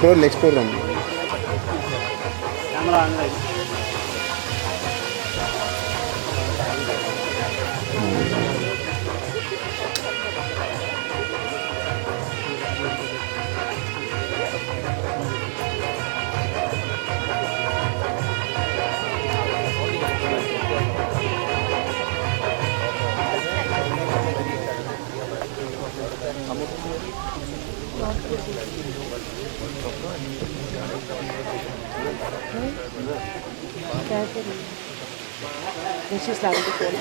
next floor రండి. Camera on చేయండి. She's loving the phone.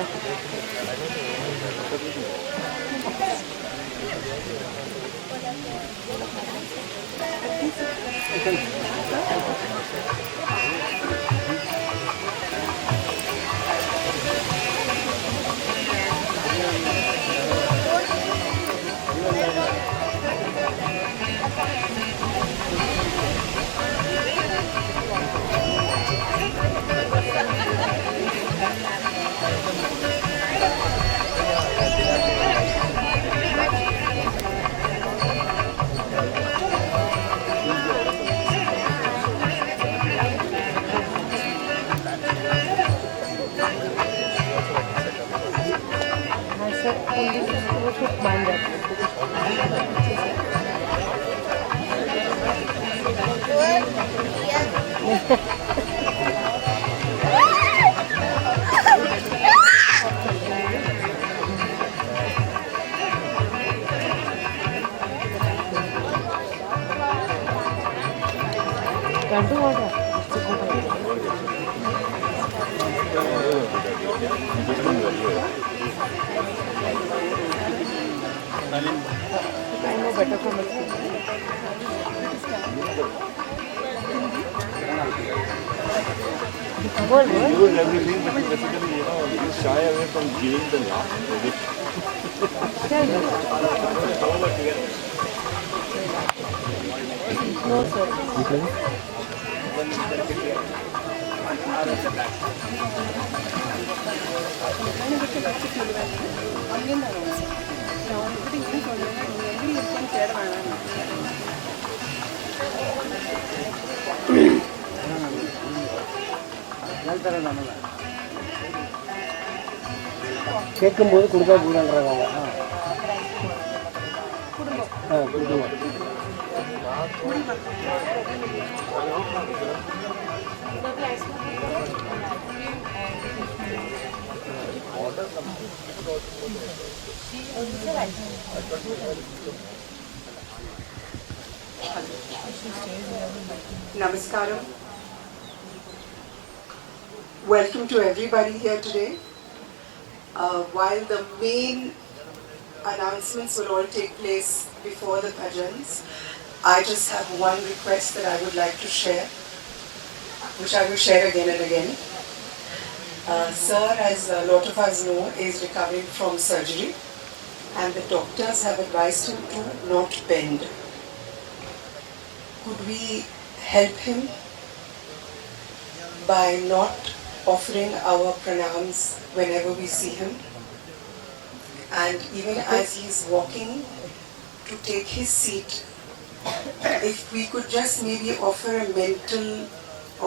Can't do water. I know better from it. Use everything, but basically, you shy away from giving the last credit. No, sir. கேட்கும்போது கொடுத்தா கூடன்றாங்க. கொடுக்கணும். Namaskaram. Welcome to everybody here today. While the main announcements will all take place before the bhajans, I just have one request that I would like to share, which I will share again and again. Sir, as a lot of us know, is recovering from surgery, and the doctors have advised him to not bend. Could we help him by not offering our pranams whenever we see him? And even as he's walking to take his seat, if we could just maybe offer a mental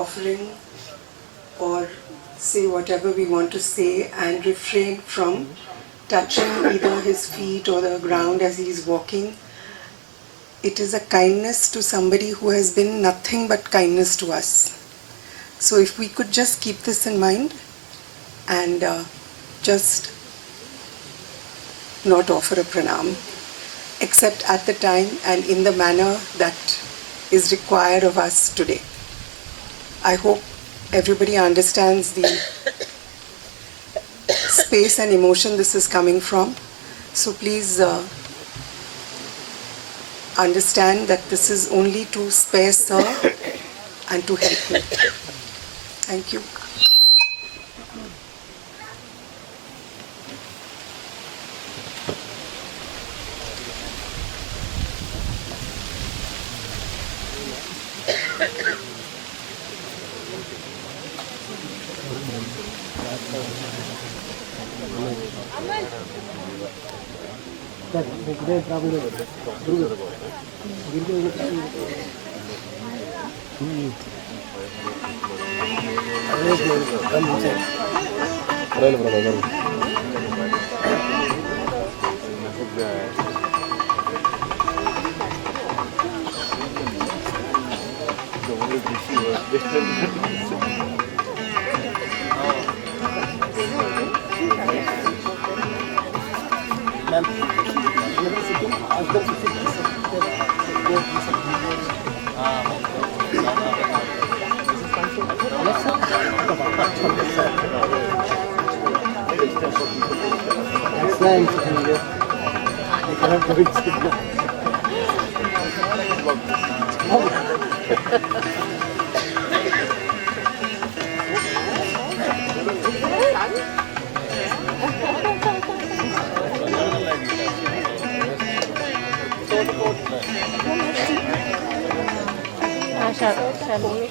offering or say whatever we want to say and refrain from touching either his feet or the ground as he's walking. It is a kindness to somebody who has been nothing but kindness to us. So if we could just keep this in mind and just not offer a pranam, except at the time and in the manner that is required of us today. I hope everybody understands the space and emotion this is coming from. So please understand that this is only to spare Sir and to help him. Thank you. Problem. ಅದೇ ದೇವರು ನಮ್ಮ ಮುಂಚೆ ma'am Sikkim husband Excellent. I cannot do it.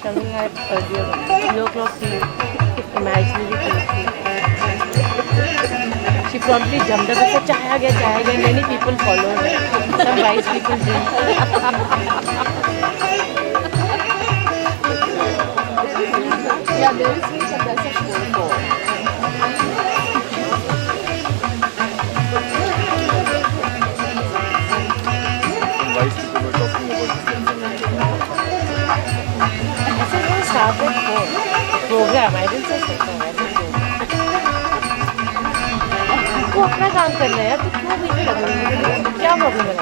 Shall we have earlier 3 o'clock tea, imaginary tea. She promptly jumped up and said, "Chai aa gaya." Many people followed her. Some wise people did. Yeah, there is a that's a photo. Wise people were talking about this. I said, "We'll start that program." I didn't say second. I said program. तू अपना काम कर रहा है यार, तू क्यों बीच में लगा है? क्या प्रॉब्लम है?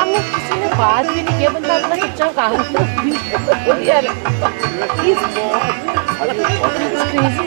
हमने किसी ने बात भी नहीं किया, बंदा अपना चुपचाप काम कर रहा है यार। He's crazy.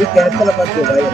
ये कैसा लगा भाई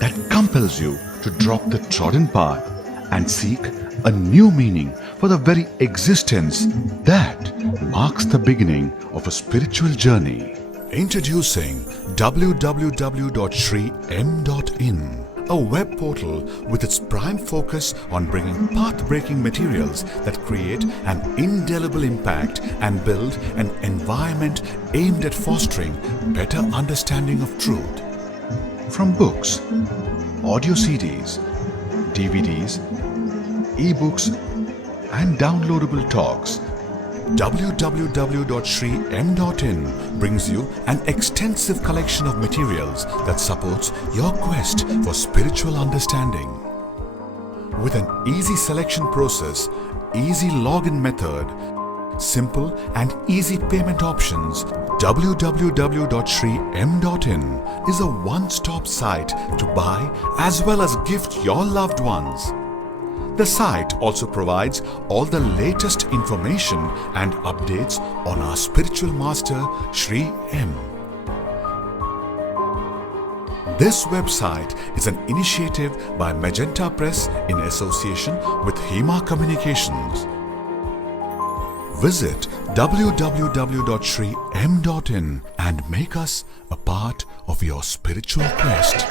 that compels you to drop the trodden path and seek a new meaning for the very existence that marks the beginning of a spiritual journey. Introducing www.SriM.in, a web portal with its prime focus on bringing path-breaking materials that create an indelible impact and build an environment aimed at fostering better understanding of truth. From books, audio CDs, DVDs, e-books and downloadable talks, www.SriM.in brings you an extensive collection of materials that supports your quest for spiritual understanding. With an easy selection process, easy login method simple and easy payment options, www.SriM.in is a one-stop site to buy as well as gift your loved ones. The site also provides all the latest information and updates on our spiritual master SriM. This website is an initiative by Magenta Press in association with Hema Communications. Visit www.SriM.in and make us a part of your spiritual quest.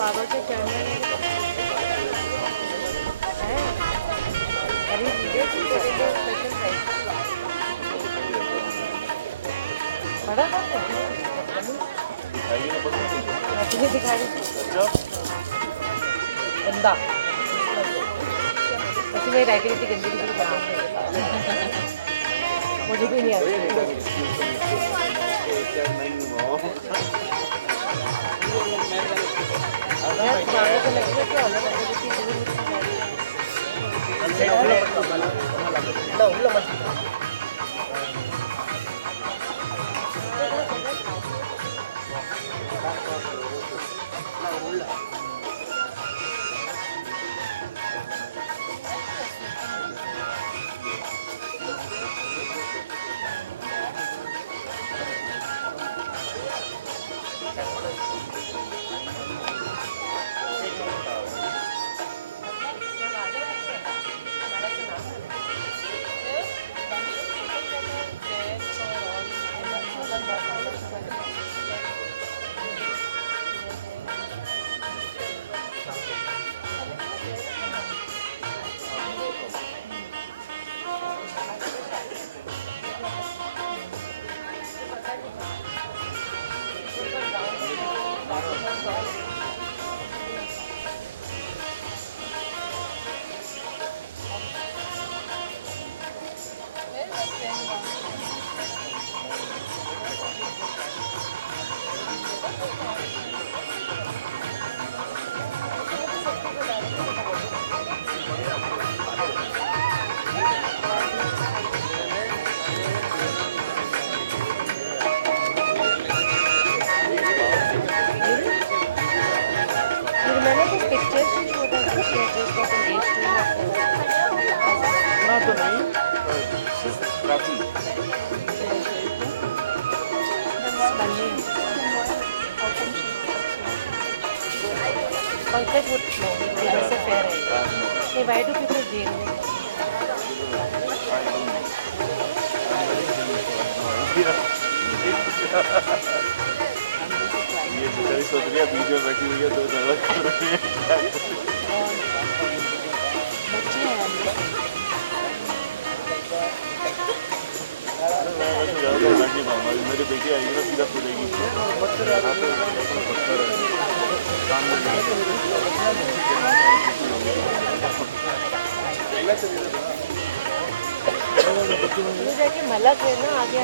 बाबा के चढ़ने अरे video की special price बड़ा तुझे दिखा रही गंदा ऐसी मेरी राइटिंग इतनी गंदी किसी को मुझे भी नहीं आती मैंने कुछ पिक्चर्स भी show that she had just got engaged to her ना तो नहीं काफी Pankaj would know. He's a fair eye. Hey, why do people blame him? ये बेचारी सोच रही है बीच में बैठी हुई है तो नजर कर रही है बच्चे हैं मैं वैसे ज़्यादा बैठ नहीं पाऊंगा मेरी बेटी आएगी ना सीधा खुलेगी ये जाके मलक है ना आगे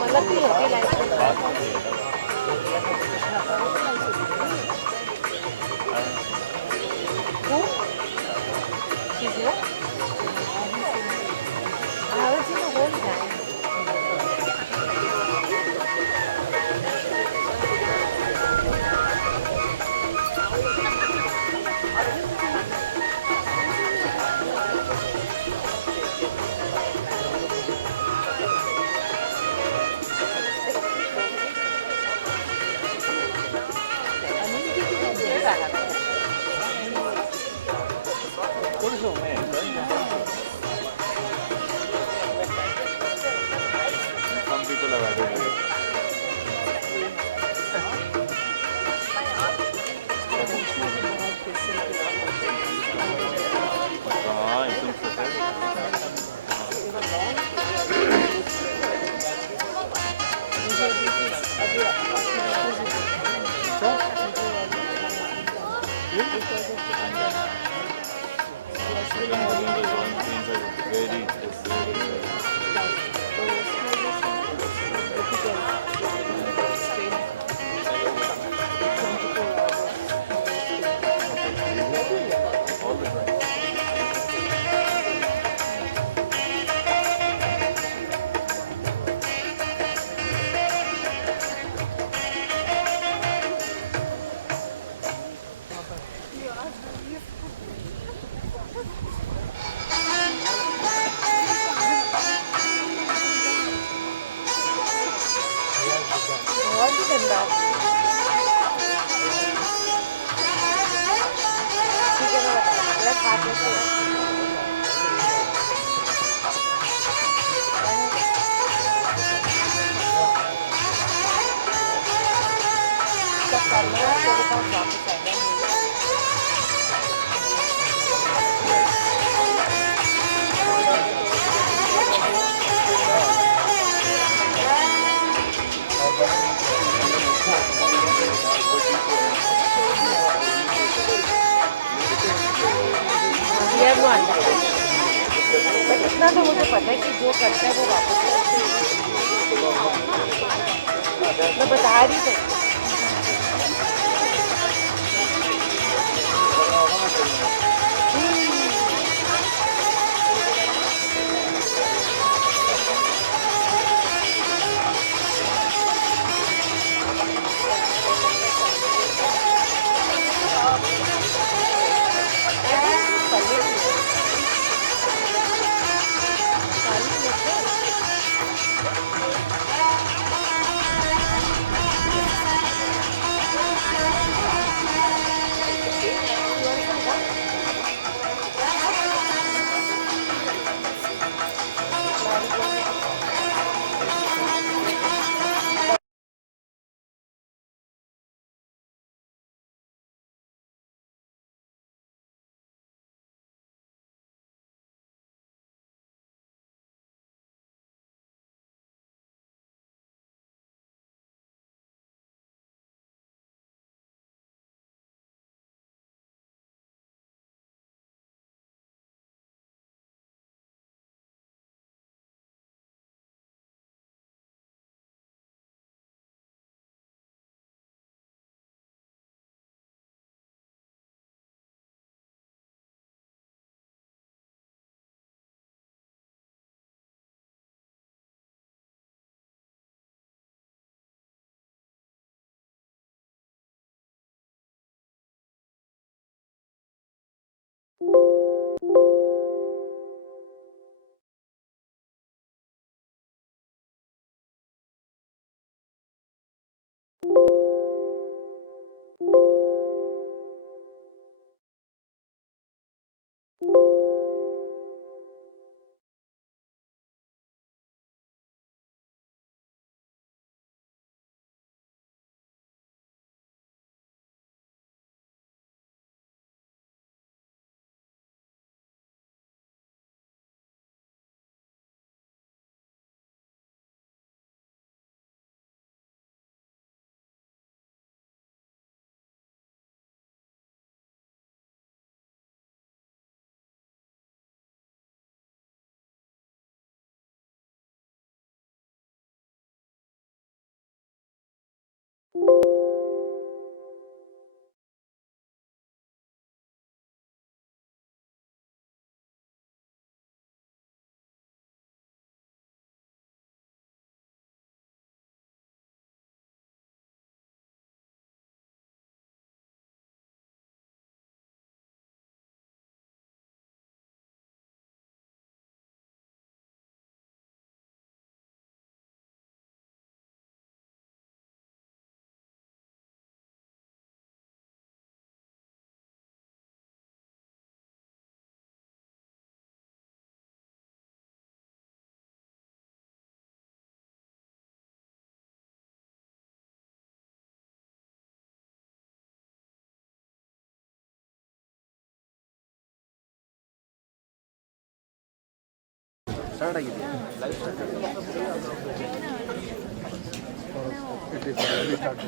मलक भी होती लाइफ में Who? She's here? I haven't seen the whole time. Some people have added it. हाँ एकदम सच है बहुत ही गंदा ठीक है मैं बता गलत हाथ में सब करना है तेरे पास वापस आएगा बट इतना तो मुझे पता है कि जो करता है वो वापस मैं बता रही थी ಸ್ಟಾರ್ಟ್ ಆಗಿದೆಯಾ live start it is already start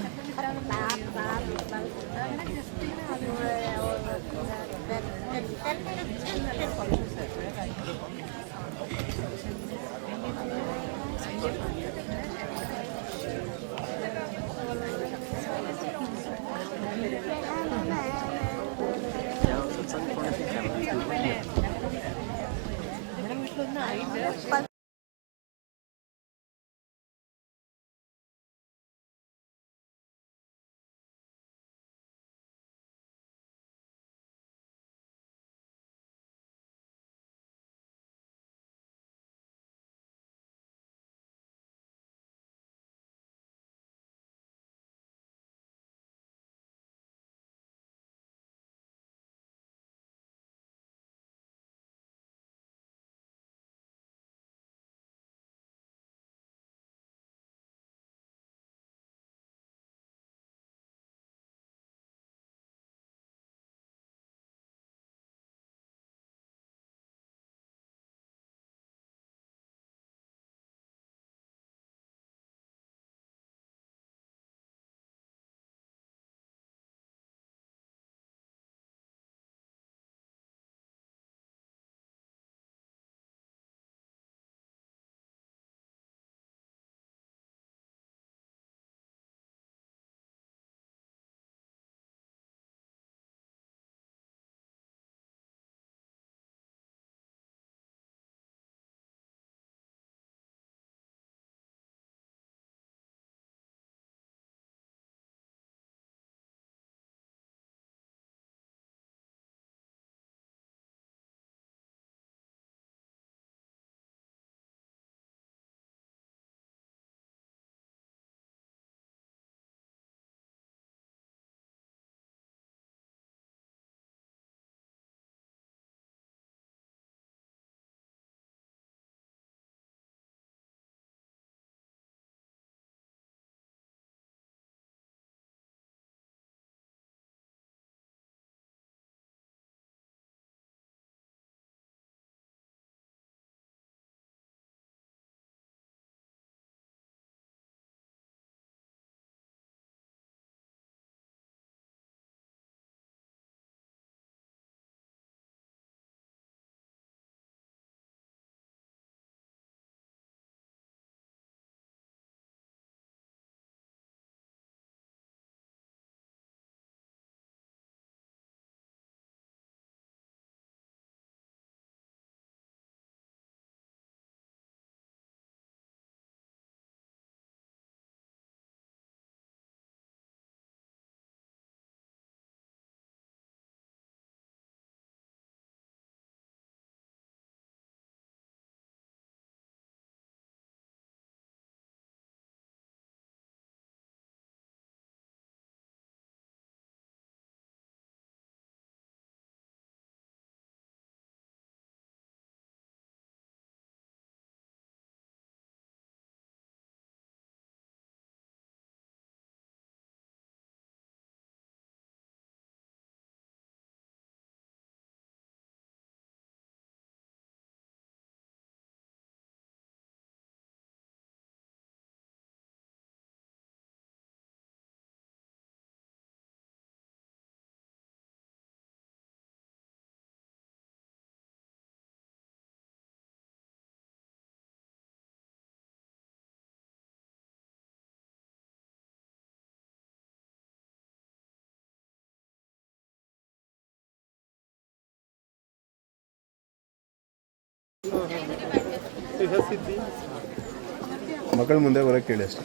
ಮಕ್ಕಳ ಮುಂದೆ ಬರೋಕ್ಕೆ ಕೇಳಿ ಅಷ್ಟೇ.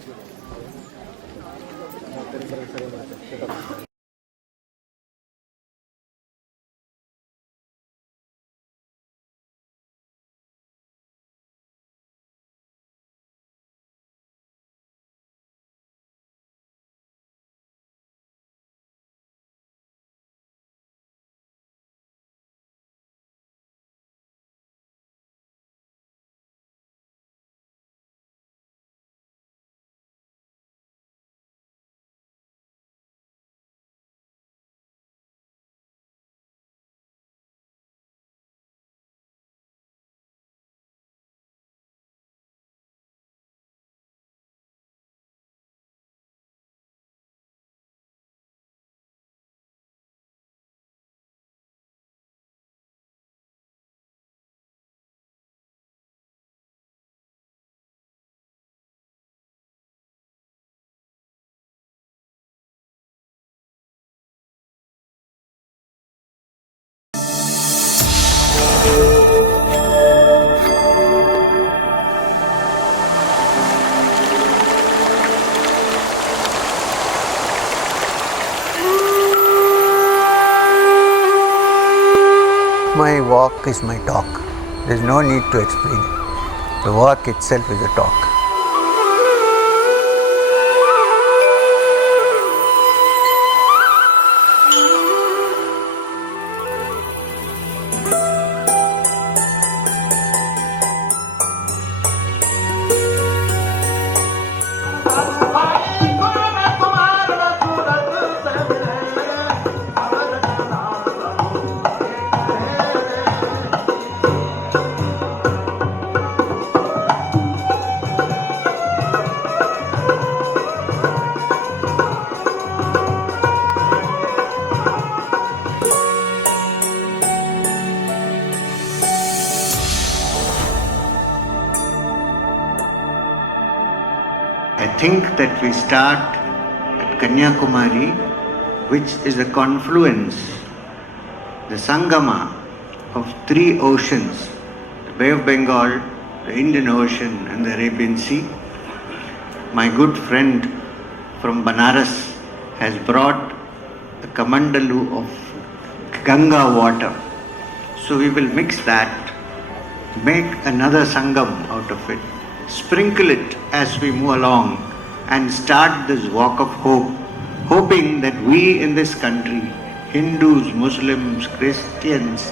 my walk is my talk. There is no need to explain it. The walk itself is a talk. I think that we start at Kanyakumari, which is a confluence, the Sangama of three oceans, the Bay of Bengal, the Indian Ocean and the Arabian Sea. My good friend from Banaras has brought a kamandalu of Ganga water. So we will mix that, make another Sangam out of it, sprinkle it as we move along and start this walk of hope, hoping that we in this country, Hindus, Muslims, Christians,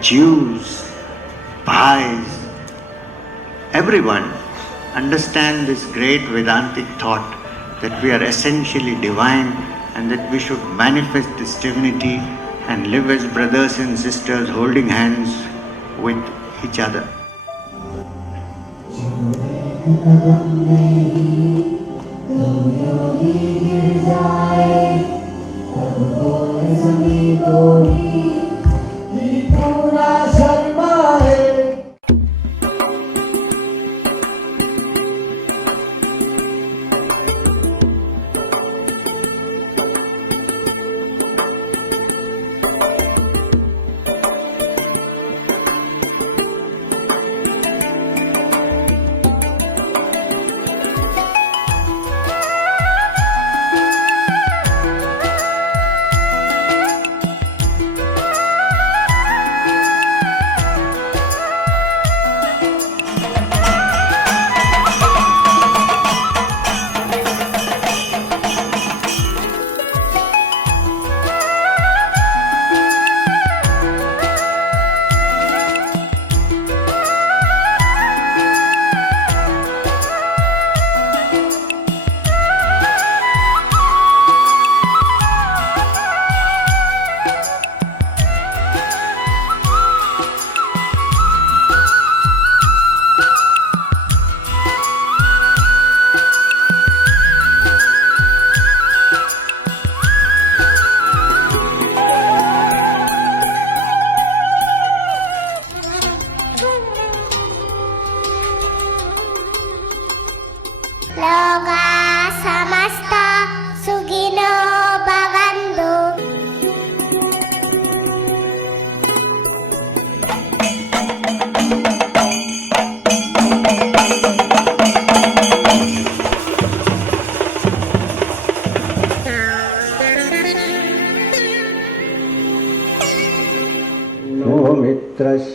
Jews, Baha'is, everyone understand this great Vedantic thought that we are essentially divine and that we should manifest this divinity and live as brothers and sisters holding hands with each other.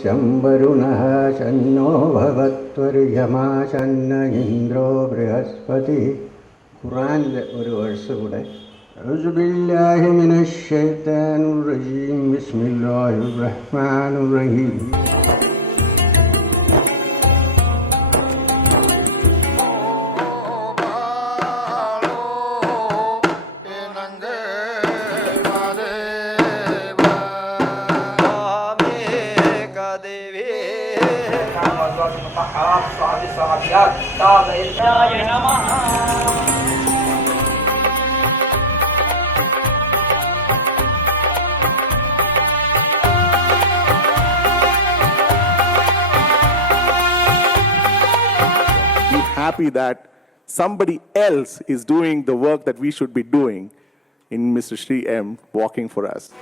शंबरुणः शन्नो भवत्वर्यमा शन्न इंद्रो बृहस्पति ഖുർആൻ ഒരു verse കൂടെ അഊസുബില്ലാഹി മിനശ് ശൈത്താനിർ റജീം ബിസ്മില്ലാഹിർ റഹ്മാനിർ റഹീം Happy that somebody else is doing the work that we should be doing in Mr. SriM walking for us.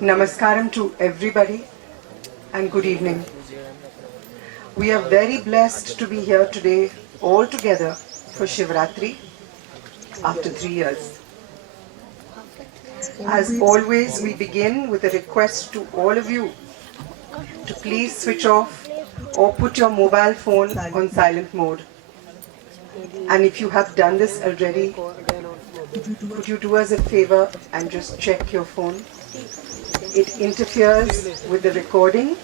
Namaskaram to everybody and good evening. We are very blessed to be here today all together for Shivaratri after 3 years. As always, we begin with a request to all of you to please switch off or put your mobile phone on silent mode. And if you have done this already, could you do us a favor and just check your phone? It interferes with the recording,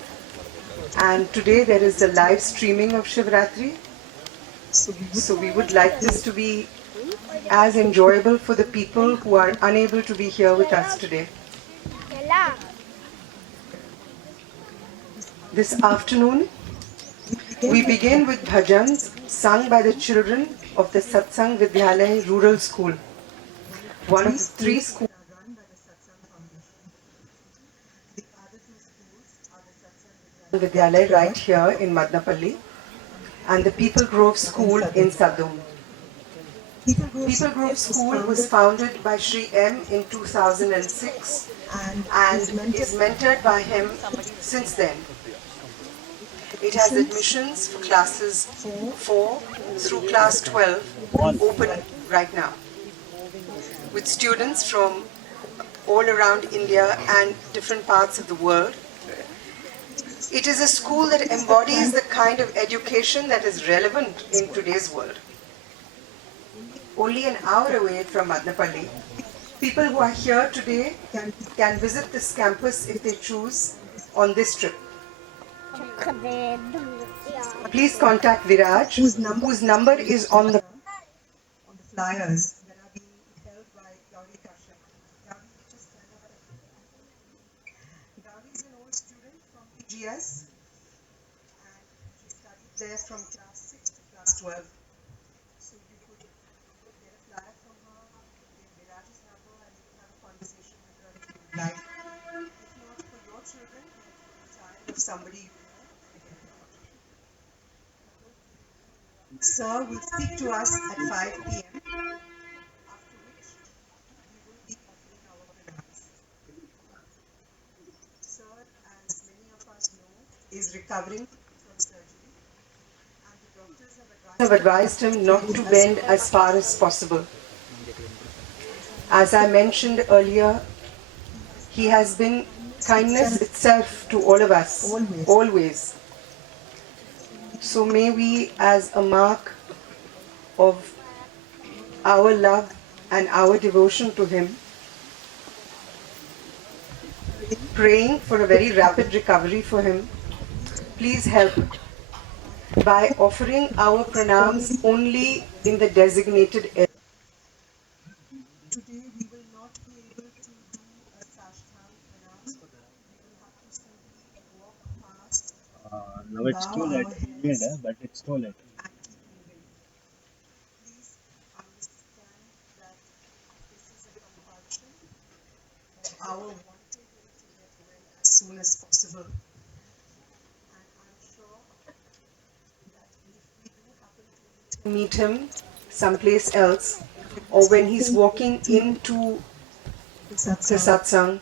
and today there is the live streaming of Shivaratri. So we would like this to be as enjoyable for the people who are unable to be here with us today. This afternoon, we begin with bhajans sung by the children of the Satsang Vidyalaya Rural School, one of the 3 schools Vidyalaya right here in Madnapalli and the People Grove School in Sadum. People Grove School was founded by SriM in 2006 and is mentored by him since then. It has admissions for classes 4 through class 12 open right now, with students from all around India and different parts of the world. It is a school that embodies the kind of education that is relevant in today's world. Only an hour away from Madnapalli, people who are here today can visit this campus if they choose on this trip. Please contact Viraj, whose number is on the flyers that are being held by Gauri Kashyap. Gauri is an old student from PGS and she studied there from class 6 to class 12. So you could get a flyer from her, get Viraj's number, and you can have a conversation with her if you would like. If not for your children, then for the child of somebody you know. Sir will speak to us at 5 p.m. after which we will be offering our pranams. Sir, as many of us know, is recovering from surgery and the doctors have advised him not to bend as far as possible. As I mentioned earlier, he has been kindness itself to all of us, always. So may we, as a mark of our love and our devotion to him, praying for a very rapid recovery for him, please help by offering our pranams only in the designated area. Today we will not be able to do a Sashtang pranam. We will have to simply walk past. Now it's too late, but it's too late. Please understand that this is a compulsion of our wanting him to get well as soon as possible. And I'm sure that if we do happen to meet him someplace else, or when he's walking into the satsang,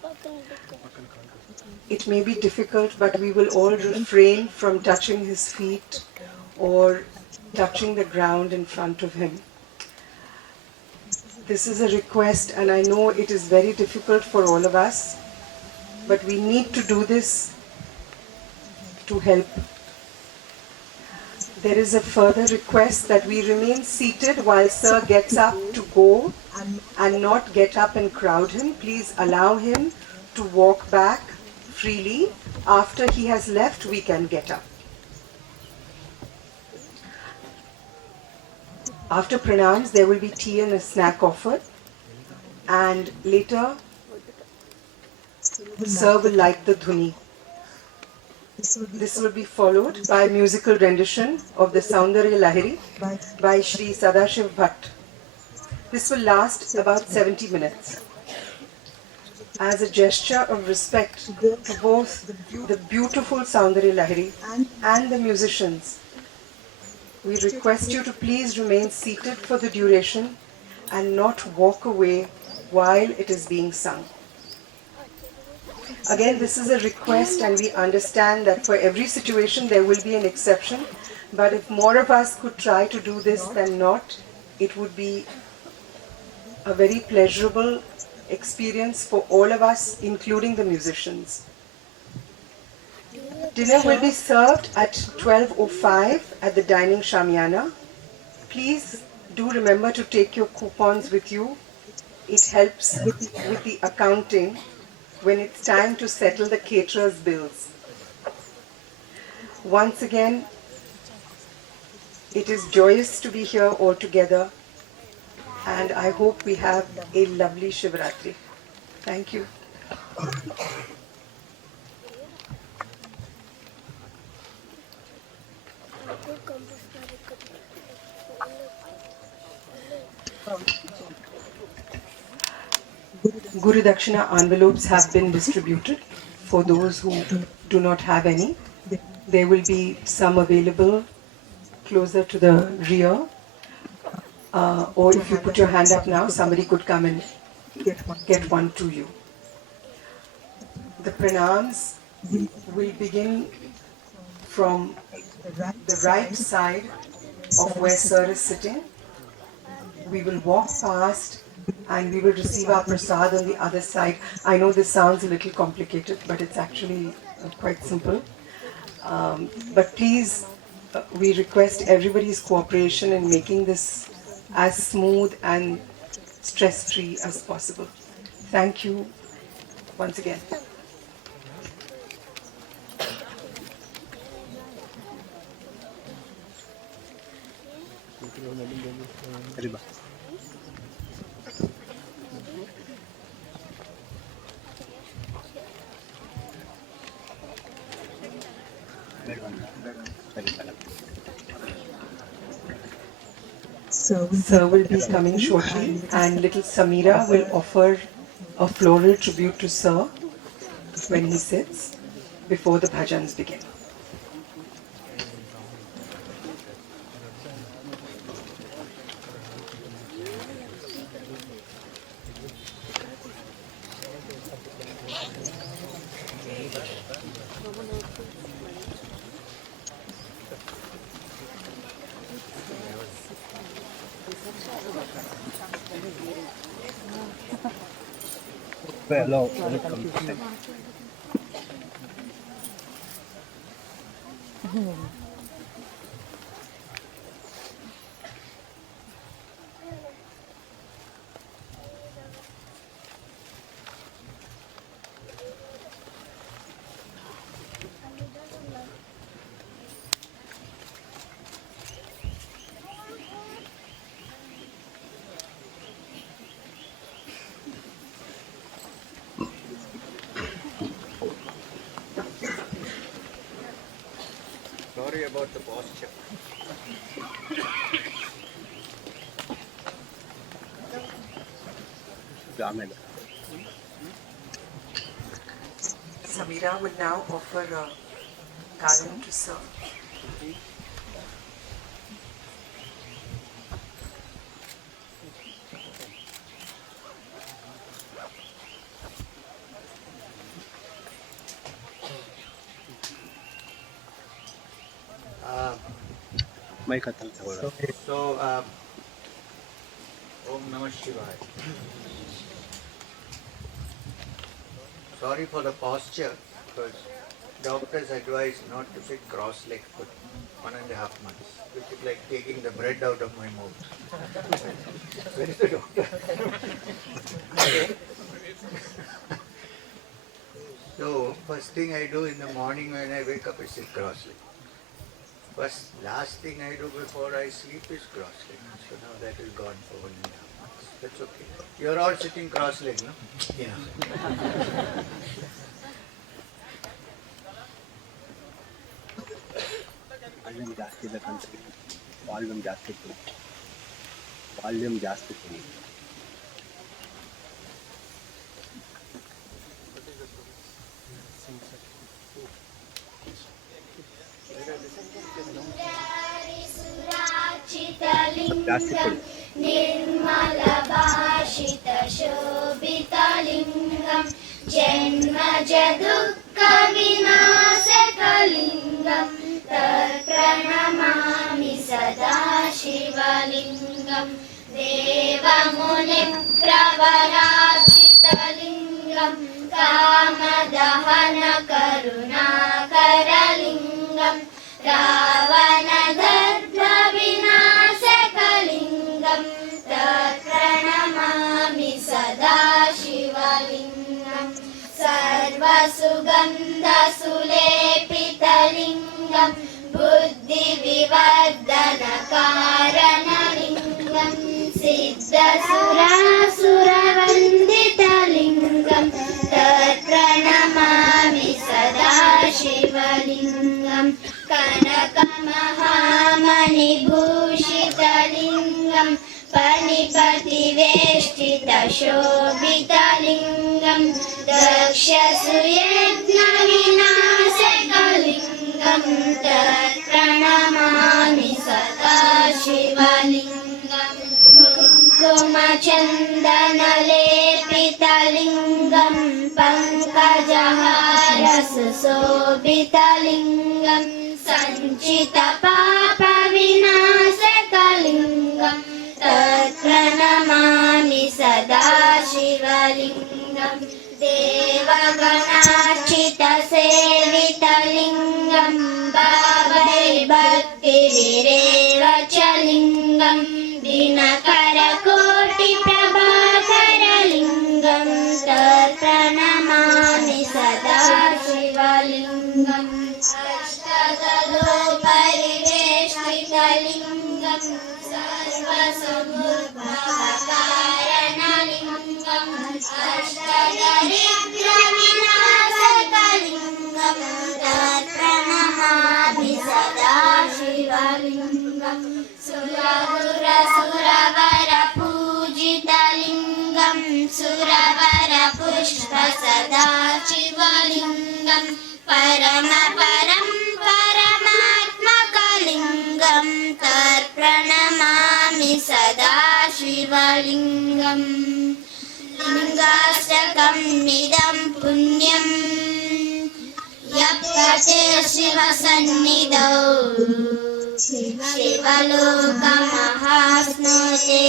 it may be difficult, but we will all refrain from touching his feet or touching the ground in front of him. This is a request, and I know it is very difficult for all of us, but we need to do this to help. There is a further request that we remain seated while Sir gets up to go and not get up and crowd him. Please allow him to walk back freely. After he has left, we can get up. After pranams, there will be tea and a snack offered, and later Sir will light the dhuni. This will be followed by musical rendition of the Saundarya Lahiri by Shri Sadashiv Bhatt. This will last about 70 minutes. As a gesture of respect for both the beautiful Saundarya Lahiri and the musicians, we request you to please remain seated for the duration and not walk away while it is being sung. Again, this is a request, and we understand that for every situation there will be an exception. But if more of us could try to do this than not, it would be a very pleasurable experience for all of us, including the musicians. Dinner will be served at 12:05 at the dining Shamiana. Please do remember to take your coupons with you. It helps with the accounting when it's time to settle the caterer's bills. Once again, it is joyous to be here all together, and I hope we have a lovely Shivaratri. Thank you. Guru Dakshina envelopes have been distributed for those who do not have any. There will be some available closer to the rear. Or if you put your hand up now, somebody could come and get one to you. The pranams will begin from the right side of where Sir is sitting. We will walk past and we will receive our prasad on the other side. I know this sounds a little complicated, but it's actually quite simple. But please, we request everybody's cooperation in making this as smooth and stress-free as possible. Thank you once again. Sir will be coming shortly, and little Samira will offer a floral tribute to Sir when he sits before the bhajans begin. Hello, welcome. Sorry about the posture. Samira will now offer a garland to Sir. So, Om Namah Shivaya. Sorry for the posture, because doctors advise not to sit cross-legged for 1.5 months, which is like taking the bread out of my mouth. Where is the doctor? So, first thing I do in the morning when I wake up is sit cross-legged. Last thing I do before I sleep is cross-legged. So now that is gone for 1.5 months. That's okay. You're all sitting cross-legged, no? Yeah. Volume ಜಾಸ್ತಿ ಕೊಡಿ. निर्मलभाषितशोभितलिङ्गं जन्मज दुःखविनाशकलिङ्गं तत्प्रणमामि सदा शिवलिङ्गं देवमुनिप्रवराचितलिङ्गं कामदहनकरुणाकरलिङ्गं रावणदर्पविनाशकलिङ्गं तत्प्रणमामि सदा शिवलिङ्गं सर्वसुगन्धसुलेपितलिङ्गं बुद्धिविवर्धनकारणलिङ्गं सिद्धसुरासुरवन्दितलिङ्गं तत्प्रणमामि सदा शिवलिङ्गं कनकमहामणिभूषितलिङ्गं फणिपतिवेष्टितशोभितलिङ्गं दक्षसुयज्ञविनाशकलिङ्गं तत्प्रणमामि सदा शिवलिङ्गं कुङ्कुमचन्दनलेपितलिङ्गं पङ्कजहारसुशोभितलिङ्गं सञ्चितपापविनाशकलिङ्गं तत्प्रणमामि सदा शिवलिङ्गं देवगणार्चितसेवितलिङ्गं भावैर्भक्तिविरेवचलिङ्गं दिनकरकोटिप्रभाकरलिङ्गं तत्प्रणमामि सदा शिवलिङ्गम् अष्टदलोपरिवेष्टितलिङ्गं सर्वसमुद्भवकारणलिङ्गं अष्टदरिद्रविनाशकलिङ्गं तत्प्रणमामि सदा शिवलिङ्गं सुरगुरसुरवरपूजितलिङ्गं सुरवरपुष्पसदाशिवलिङ्गं परमपरं परमात्मकलिङ्गं तत्प्रणमामि सदा शिवलिङ्गं लिङ्गाष्टकं निदं पुण्यं यः पठेत् शिवसन्निधौ शिवलोकमहाप्नोते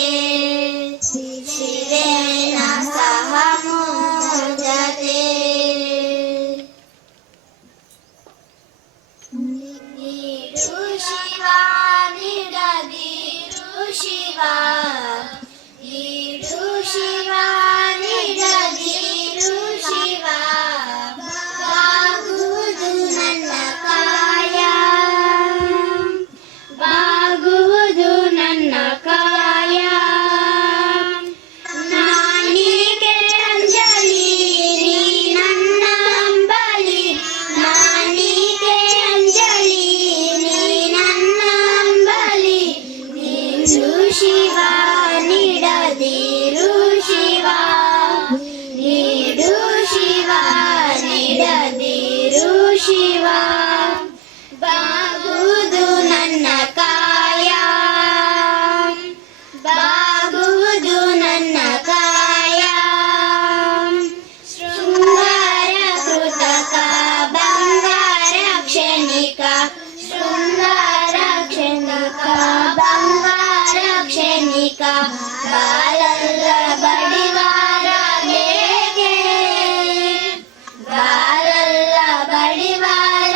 शिवेन सह मोदते नीडु शिवा निडदिरु शिवा नीडु शिवा निडदिरु शिवा ಬಾಗುವುದು ನನ್ನ ಕಾಯ ಬಾಗುವುದು ನನ್ನ ಕಾಯ ನಾನೀಗೆ ಅಂಜಲಿ ನೀ ನನ್ನ ಅಂಬಲಿ ನಾನೀಗೆ ಅಂಜಲಿ ನೀ ನನ್ನ ಅಂಬಲಿ ನೀಡು ಶಿವ ನಿಡದಿರು ಶಿವ ನೀಡು ಶಿವ ನಿಡದಿರು ಶಿವ ಬಾಗುವುದು ನನ್ನ ಕಾಯ ಬಾಗುವುದು ನನ್ನ ಕಾಯ ಶೃಂಗಾರ ಕೃತಕ ಬಂಗಾರ ಕ್ಷಣಿಕ ಶೃಂಗಾರ ಕ್ಷಣಿಕ ಬಂಗಾರ ಕ್ಷಣಿಕ ಬಾಲಲ್ಲ ಬಡಿವಾರ ಹೇಗೆ ಬಾಲಲ್ಲ ಬಡಿವಾರ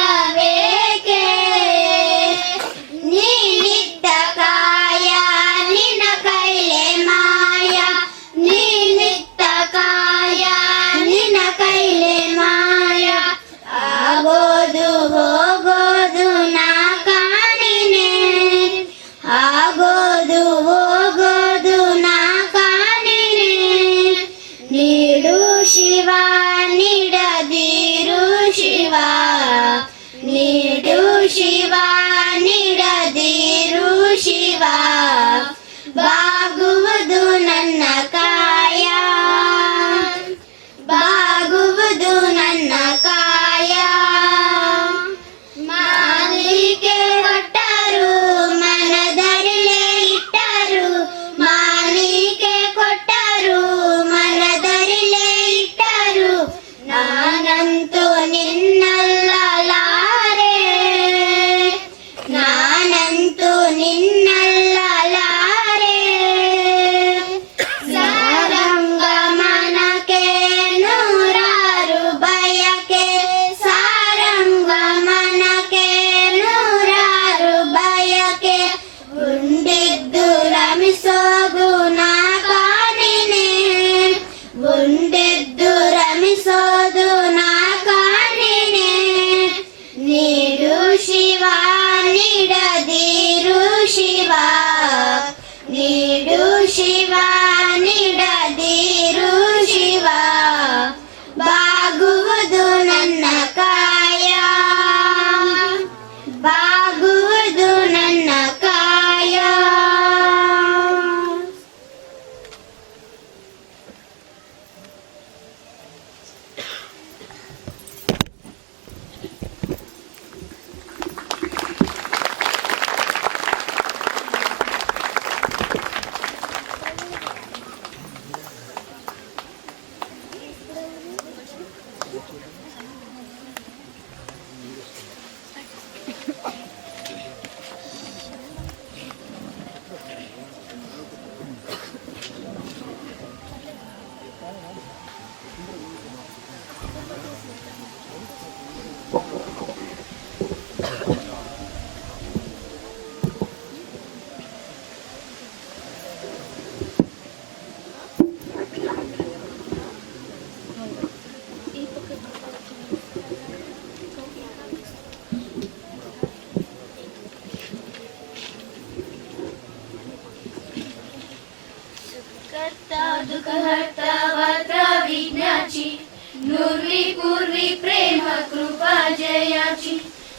दुःखहर्ता वार्ता विघ्नाची नुर्वी पूर्वी प्रेम कृपा जयाची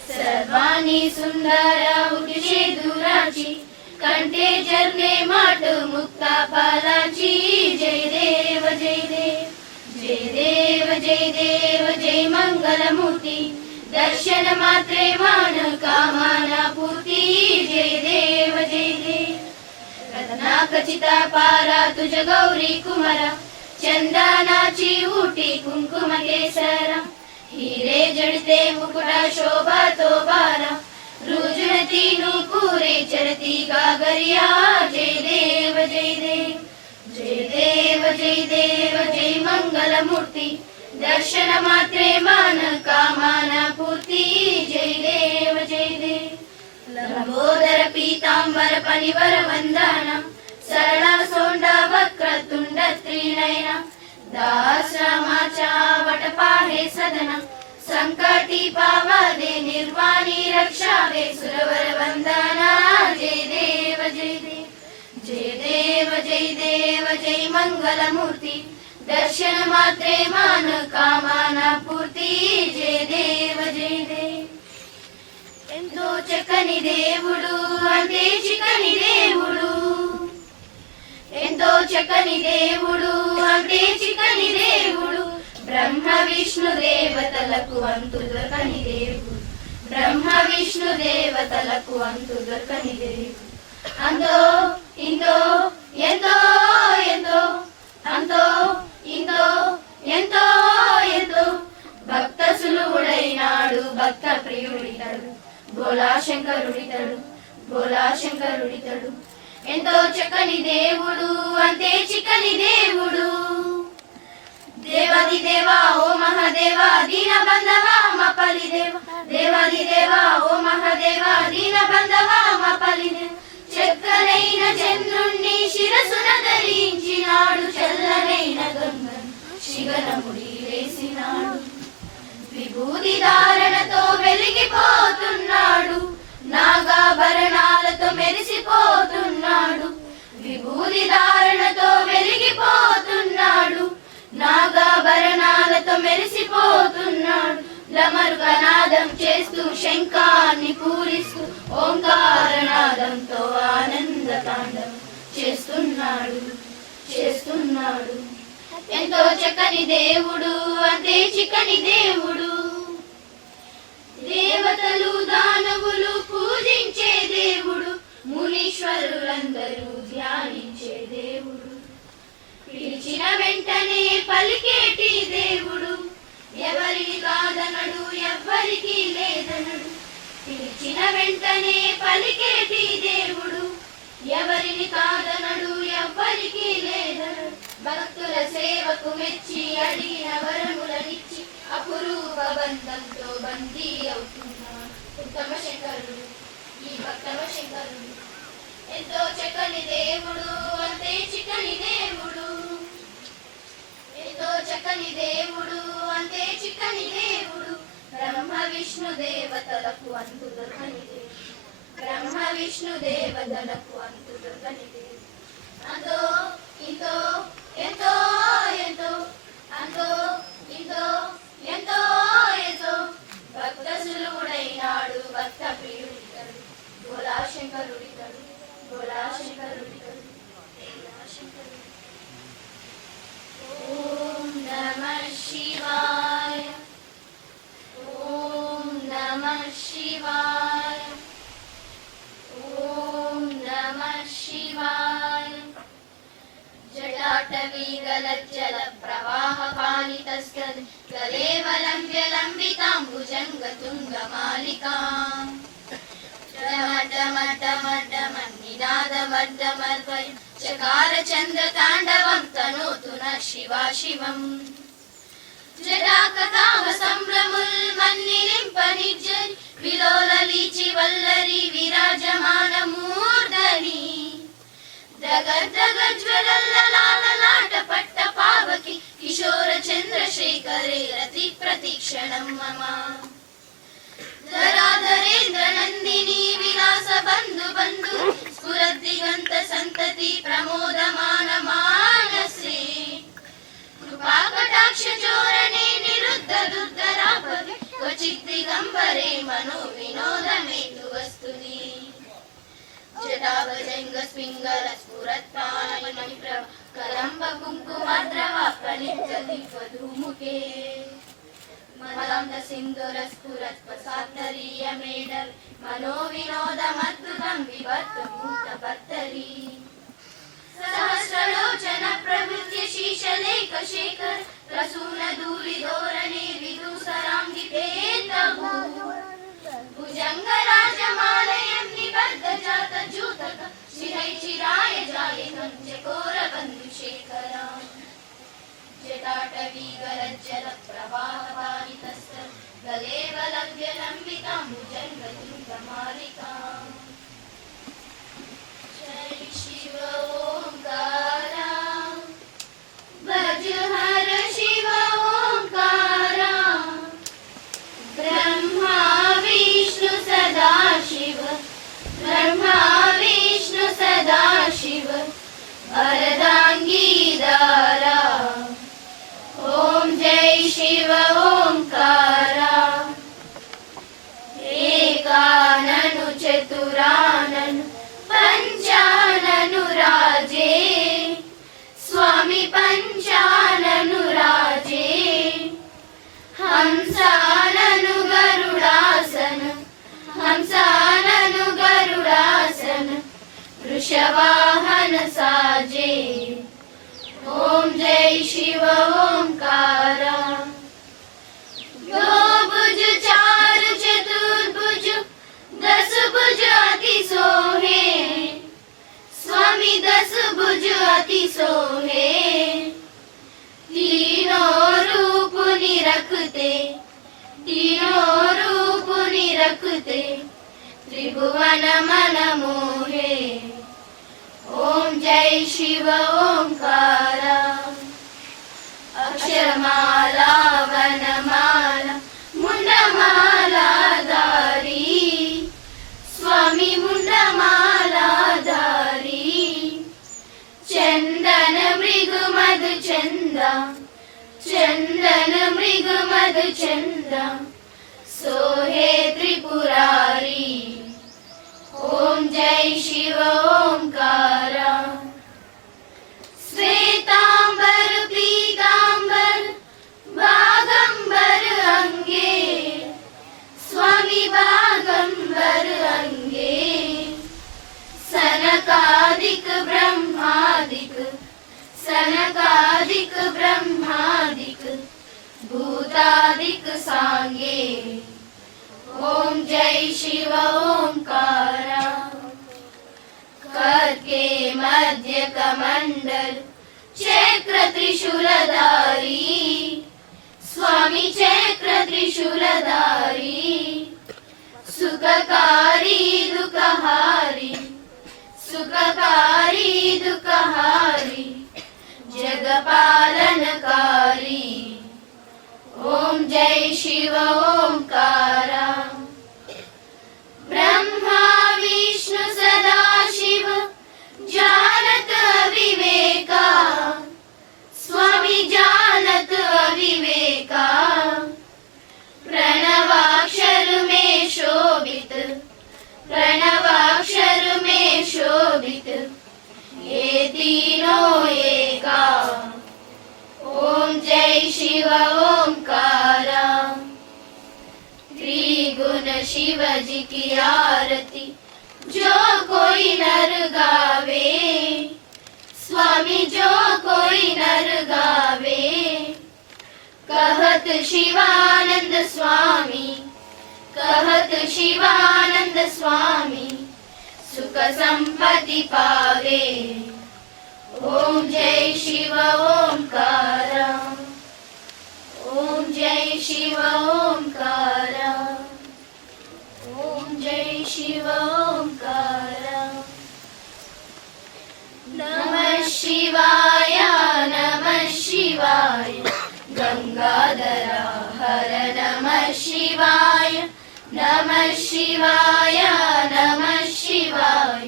सर्वांनी सुंदरा उठशे दुराची कंठे जरणे माट मुक्ता पालाची जय देव जय देव जय देव जय देव जय मंगलमूर्ती दर्शन मात्रे मान कामना पूर्ती जय देव जय देव रत्नाखचिता पारा तुझ गौरी कुमारा चंदनाची उटी कुंकुम केसरा हिरे जडते मुकुटा शोभा तो बारा रुजणती नुपुरे चरती गागरिया जय देव जय देव जय देव जय देव जय मंगलमूर्ती दर्शन मात्रे मान कामना पूर्ती जय देव जय देव लंबोदर पीतांबर परिवर वंदना सरला सोंडा वक्रतुंड त्रिनयना दासरामाचा वटपाहे सदना संकटी पावादे निर्वाणी रक्षावे सुरवर वंदना जय देव जय देव जय देव जय देव जय मंगलमूर्ती दर्शन मात्रे मान कामना पूर्ती जय देव जय देव ఎంతో చక్కని దేవుడు అంటే చిక్కని దేవుడు ఎంతో చక్కని దేవుడు అంటే చిక్కని దేవుడు బ్రహ్మ విష్ణు దేవతలకు అంతు దొరకని దేవుడు బ్రహ్మ విష్ణు దేవతలకు అంతు దొరకని దేవుడు అంతో ఇంతో ఎంతో ఎంతో అంతో ఇంతో ఎంతో ఎంతో భక్త సులువుడైనాడు భక్త ప్రియుడితడు భోలా శంకరుడితడు భోలా శంకరుడితడు ఎంతో చక్కని దేవుడు అంతే చిక్కని దేవుడు దేవాది దేవా ఓ మహాదేవా దీన బంధవా మపలి దేవ దేవాది దేవా ఓ మహాదేవా దీన బంధవా మపలి దేవ చక్కనైన చంద్రుణ్ణి శిరసున ధరించినాడు చల్లనైన గంగను శిగనముడి వేసినాడు విభూతి ధారణతో వెలిగిపోతున్నాడు నాగాభరణాలతో మెరిసిపోతున్నాడు విభూతి ధారణతో వెలిగిపోతున్నాడు నాగాభరణాలతో మెరిసిపోతున్నాడు లమరుగనాదం చేస్తూ శంఖాన్ని పూరిస్తూ ఓంకారనాదంతో ఆనందతాండం చేస్తున్నాడు చేస్తున్నాడు ఎంతో చక్కని దేవుడు అంతే చిక్కని దేవుడు దేవతలు దానవులు పూజించే దేవుడు మునీశ్వరులందరూ ధ్యానించే దేవుడు పిలిచిన వెంటనే పలికేటి దేవుడు ఎవరికి కాదనడు ఎవ్వరికి లేదనడు పిలిచిన వెంటనే పలికేటి దేవుడు ఎవరిని కాదనడు ఎవ్వరికి లేదనడు భక్తుల సేవకు మెచ్చి అడిగిన వరములనిచ్చి అపురూప బంధంతో బందీ అవుతున్నాడు ఉత్తమ శంకరుడు ఈ భక్తమ శంకరుడు ఎంతో చక్కని దేవుడు అంతే చిక్కని దేవుడు ఎంతో చక్కని దేవుడు అంతే చిక్కని దేవుడు బ్రహ్మ విష్ణు దేవతలకు అంతు దొరకని దేవుడు బ్రహ్మ విష్ణు దేవతలకు అంతు దొరకని దేవుడు అంతో ఇంతో ఎంతో ఎంతో అంతో ఇంతో ఎంతో ఎంతో భక్త సులువుడైనాడు భక్త ప్రియుడితడు భోలా శంకరుడితడు భోలా శంకరుడితడు భోలా శంకరుడు ఓం నమః శివాయ ఓం నమః శివాయ ఓం నమః శివాయ జటాటవీగలజ్జల ప్రవాహ పాలితస్కలేవలంబ్య లంబితాంబుజంగ తుంగమాలికాం वर्धमर्वय चकार चन्द्र ताण्डवं तनोतु नः शिवा शिवम् जटाकटाह सम्भ्रमुल्मन्निलिम्पनिर्जरि विलोललीचि वल्लरी विराजमान मूर्धनि दगद्दगज्वलल्ललाललाटपट्ट पावकि किशोर चन्द्रशेखरे रति प्रतीक्षणं मम धराधरेन्द्र नन्दिनी विलास बन्धु बन्धु स्फुरद्दिगन्त सन्तति प्रमोदमान मानसे कृपाकटाक्ष चोरणे निरुद्ध दुर्धराभवे क्वचित् दिगम्बरे मनो विनोदमेतु वस्तुनि जटाभजङ्ग स्पिङ्गल स्फुरत्प्राणमणिप्रभ कलम्ब कुङ्कुमाद्रवा प्रलिप्तदीपधूमुखे मदान्ध सिन्दूर स्फुरत् प्रसादरीय मेडल् मनो विनोदमद्भुतं विभर्तु भूतभर्तरी सहस्रलोचन प्रभृत्य शीशलेख शेखर प्रसून धूलिधोरणे विदुसराङ्गितेन्दभू भुजङ्गराजमालयं निबद्ध जातजूतक शिरै चिराय जायकं चकोरबन्धुशेखरा जटाटवीगरज्जल प्रवाहपालितस्त गलेवलभ्य लम्बितां भुजङ्गतुङ्गमालिकाम् जय शिव ओंकारा भज हर शिव ओंकारा ब्रह्मा विष्णु सदा शिव वरदांगी दारा ओम जय शिव ओंकारा एकाननु चतुराननु पंचाननु राजे स्वामी पंचाननु राजे हंसाननु गरुडासन वृषवाहन साजे ओम जय शिव ओंकारा दो भुज चार चतुर्भुज दस भुज अति सोहे स्वामी दस भुज अति सोहे तीनों रूप निरखते त्रिभुवन मन मोहे ओम जय शिव ओंकारा अक्षरमाला वनमाला मुंडमाला धारी स्वामी मुंडमाला धारी चंदन मृग मधु चंदा सोहे त्रिपुरारी ओम जय शिव ओंकारा श्वेतांबर पीतांबर बागंबर अंगे स्वामी बागंबर अंगे सनकादिक ब्रह्मादिक भूतादिक सांगे ओम जय शिव ओंकारा करके मध्य कमंडल चक्र त्रिशूलधारी स्वामी चक्र त्रिशूलधारी सुखकारी दुखहारी जगपालनकारी ओम जय शिव ओंकारा ब्रह्मा विष्णु सदा शिव जानत अविवेका स्वामी जानत अविवेका प्रणवाक्षर में शोभित ये तीनों एका ओम जय शिव ओंकारा त्रिगुण शिव जी की आरती जो कोई नर गावे स्वामी जो कोई नर गावे कहत शिवानंद स्वामी सुख सुख संपत्ति पावे। ओम जय शिव ओंकार, ओम जय शिव ओंकार, ओम जय शिव ओंकार। नमः शिवाय नमः शिवाय गंगाधरा हर नमः शिवाय, नमः शिवाय नमः शिवाय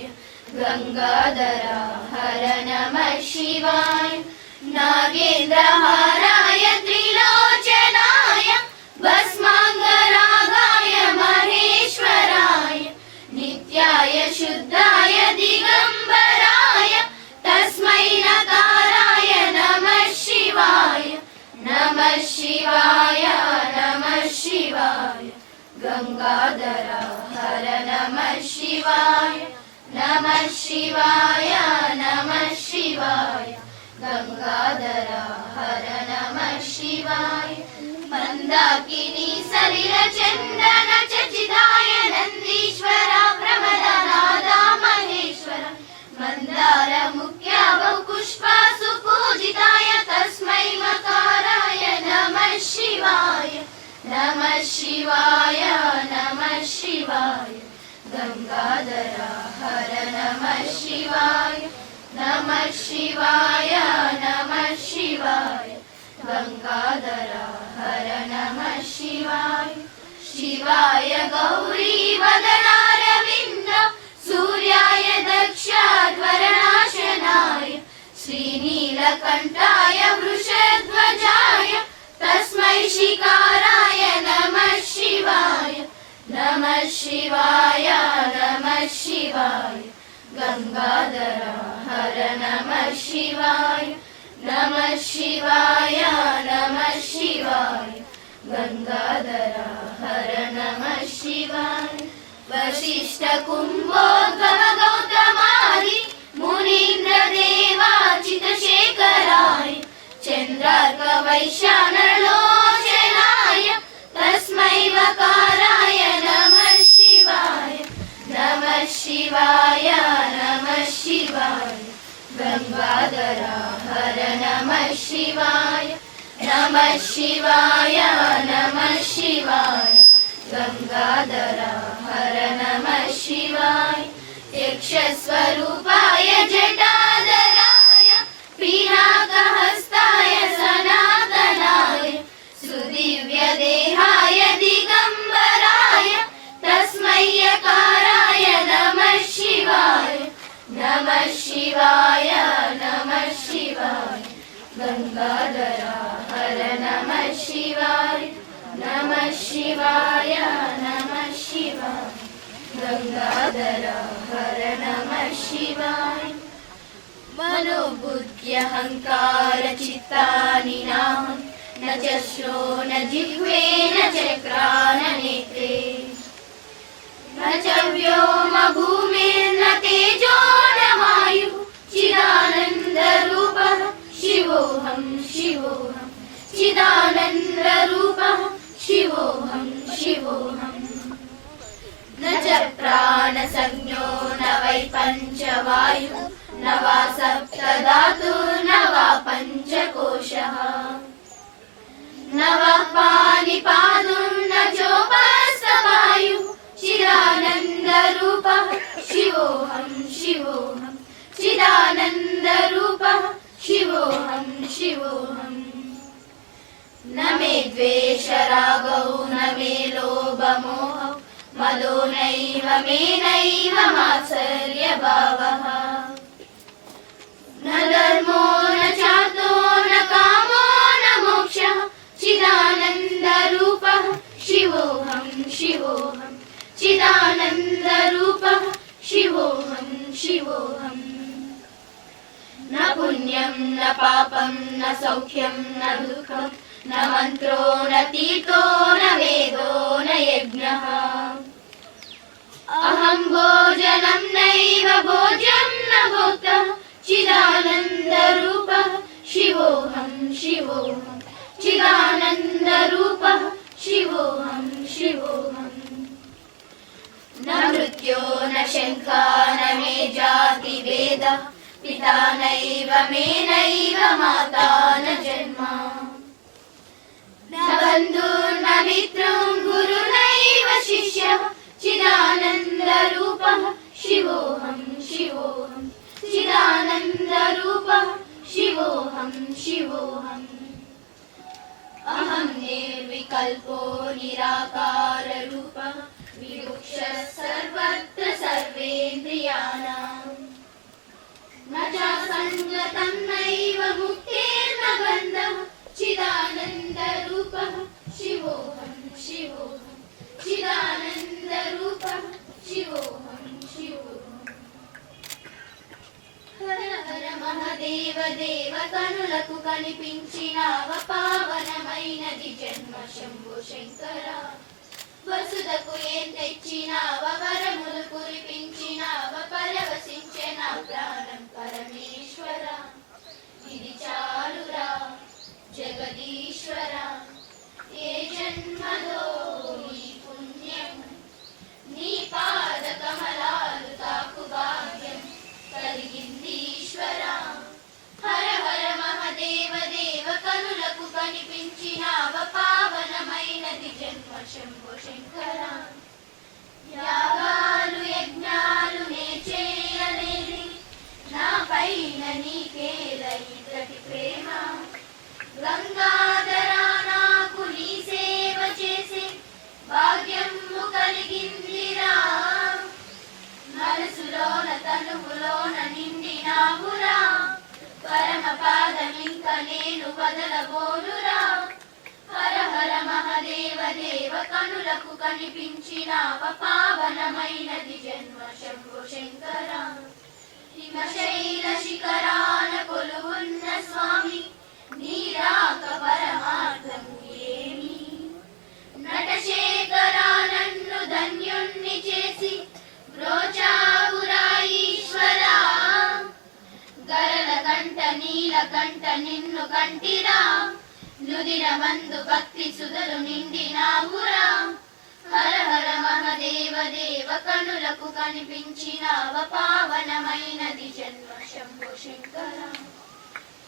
गंगाधरा हर नमः शिवाय। नागेन्द्रहाराय त्रिलोचनाय भस्मांगरागाय महेश्वराय नित्याय शुद्धाय दिगंबराय तस्मै नकाराय नमः शिवाय, नमः शिवाय नमः शिवाय गंगाधरा हर नमः शिवाय, नमः शिवाय नमः शिवाय गंगाधरा हर नमः शिवाय। मंदाकिनी सलिल चंदन चचिदाय नंदीश्वरा प्रमदनादा महेश्वर मंदार मुख्य बहुपुष्पा सुपूजिताय तस्मै मकाराय नमः शिवाय, नमः शिवाय नमः शिवाय गंगाधरा हर नमः शिवाय, नमः शिवाय नमः शिवाय गंगाधरा हर नमः शिवाय। शिवाय गौरी वदनारविंद सूर्याय दक्षाध्वरनाशनाय श्रीनीलकंठाय वृषध्वजाय तस्मै शिकाराय नमः शिवाय, नमः शिवाय नमः शिवाय गंगाधरा हर नमः शिवाय, नमः शिवाय नमः शिवाय गंगाधरा हर नमः शिवाय। वशिष्ठ कुंभोद्भव गौतमादि मुनीन्द्र देवाचित शेखराय चंद्रार्क वैश्यानलोचनाय तस्मै वकाराय नमः शिवाय, नमः शिवाय नमः शिवाय गंगाधरा हर नमः शिवाय, नमः शिवाय नमः शिवाय गंगाधरा हर नमः शिवाय। यक्षस्वरूपाय जटाधराय पिनाकहस्ताय सनातनाय सुदिव्य देहाय दिगंबराय तस्मै यकाराय नमः शिवाय, नमः शिवाय नमः शिवाय गंगाधरा हर नमः शिवाय, नमः शिवाय नमः शिवाय गंगाधरा हर नमः शिवाय। मनोबुद्ध्यहंकार चित्तानि नाहं न च श्रो न जिह्वे न च घ्राणनेत्रे न च व्योम भूमिर्न तेजो न वायुः चिदानन्दरूपः शिवोऽहं शिवोऽहं चिदानन्दरूपः शिवोऽहं शिवोऽहम्। न च प्राणसंज्ञो न वै पञ्चवायुः न वा सप्तधातुर्न वा पञ्चकोशः न वा पाणिपादुर्न चोपस्थवायुः चिदानन्दरूपः शिवोऽहं शिवोऽहं चिदानन्दरूपः शिवोऽहं शिवोऽहम्। न मे द्वेषरागौ न मे लोभमोहौ मदो नैव मे नैव मात्सर्यभावः न धर्मो न चार्थो न कामो न मोक्षः चिदानन्दरूपः शिवोऽहं शिवोऽहं चिदानन्दरूपः शिवोऽहं शिवोऽहम्। न पुण्यं न पापं न सौख्यं न दुःखं न मन्त्रो न तीर्थो न वेदो न यज्ञः अहं भोजनं नैव भोज्यं न भोक्तः चिदानन्दरूपः शिवोऽहं शिवोऽहं चिदानन्दरूपः शिवोऽहं शिवोऽहम्। न मृत्यो न शङ्का न मे जातिभेदः पिता नैव मे नैव माता न जन्मा न बन्धुर्न मित्रं गुरुनैव शिष्यः चिदानन्दरूपः शिवोऽहं शिवोऽहं चिदानन्दरूपः शिवोऽहं शिवोऽहम् अहं निर्विकल्पो निराकाररूपः विमुक्षः सर्वत्र सर्वेन्द्रियाणां न चासङ्गतं नैव मुक्तिर्न बन्धः चिदानन्दरूपः शिवोऽहं शिवोऽहं चिदानन्दरूपः शिवोऽहं शिवोऽहम् हर हर महदेव देव కనులకు కనిపించినావ పావనమైనది జన్మ శంభో శంకర వసుదకు ఏం తెచ్చినావ వరములు కురిపించినావ పరవశించిన ప్రాణం పరమేశ్వర ఇది చాలురా జగదీశ్వర ఏ జన్మలో నీ పుణ్యం నీ పాద కమలాలు తాకు భాగ్యం కలిగింది ఈశ్వర హర హర మహదేవ దేవ కనులకు కనిపించినావ పావనమైనది జన్మ శంభో శంకర యాగాలు యజ్ఞాలు నే చేయలేని నా పైన నీకేల ఇంతటి ప్రేమ గంగాధరా నాకు నీ సేవ చేసే భాగ్యము కలిగిందిరా మనసులోన తనువులోన నిండినావురా పరమ పాదమింక నేను వదలబోనురా హర హర మహదేవ దేవ కనులకు కనిపించినావ పావనమైనది జన్మ శంభో శంకర హిమశైల శిఖరాన కొలువున్న స్వామి నీరాక పరమార్థము ఏమి నటశేఖరా నన్ను ధన్యుణ్ణి చేసి బ్రోచావురా ఈశ్వరా గరల కంట నీల కంట నిన్ను కంటిరా నుదిన మందు భక్తి సుధలు నిండినావురా హర హర మహదేవ దేవ కనులకు కనిపించినావ పావనమైనది జన్మ శంభో శంకర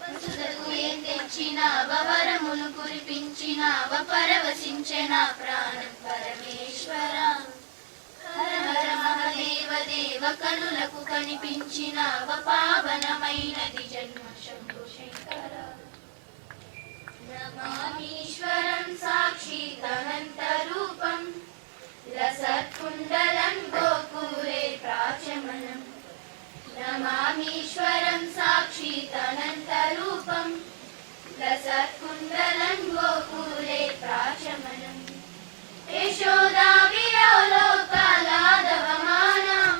వసుదకు ఏం తెచ్చినావ వరములు కురిపించినావ పరవశించిన ప్రాణం పరమేశ్వర హర హర మహదేవ దేవ కనులకు కనిపించినావ పావనమైనది జన్మ శంభో శంకర నమామీశ్వరం సాక్షితనంతరూపం లసత్కుండలం గోకురే ప్రాచమనం నమామీశ్వరం సాక్షితనంతరూపం లసత్కుండలం గోకురే ప్రాచమనం యశోదా విలోకాలాదవమానం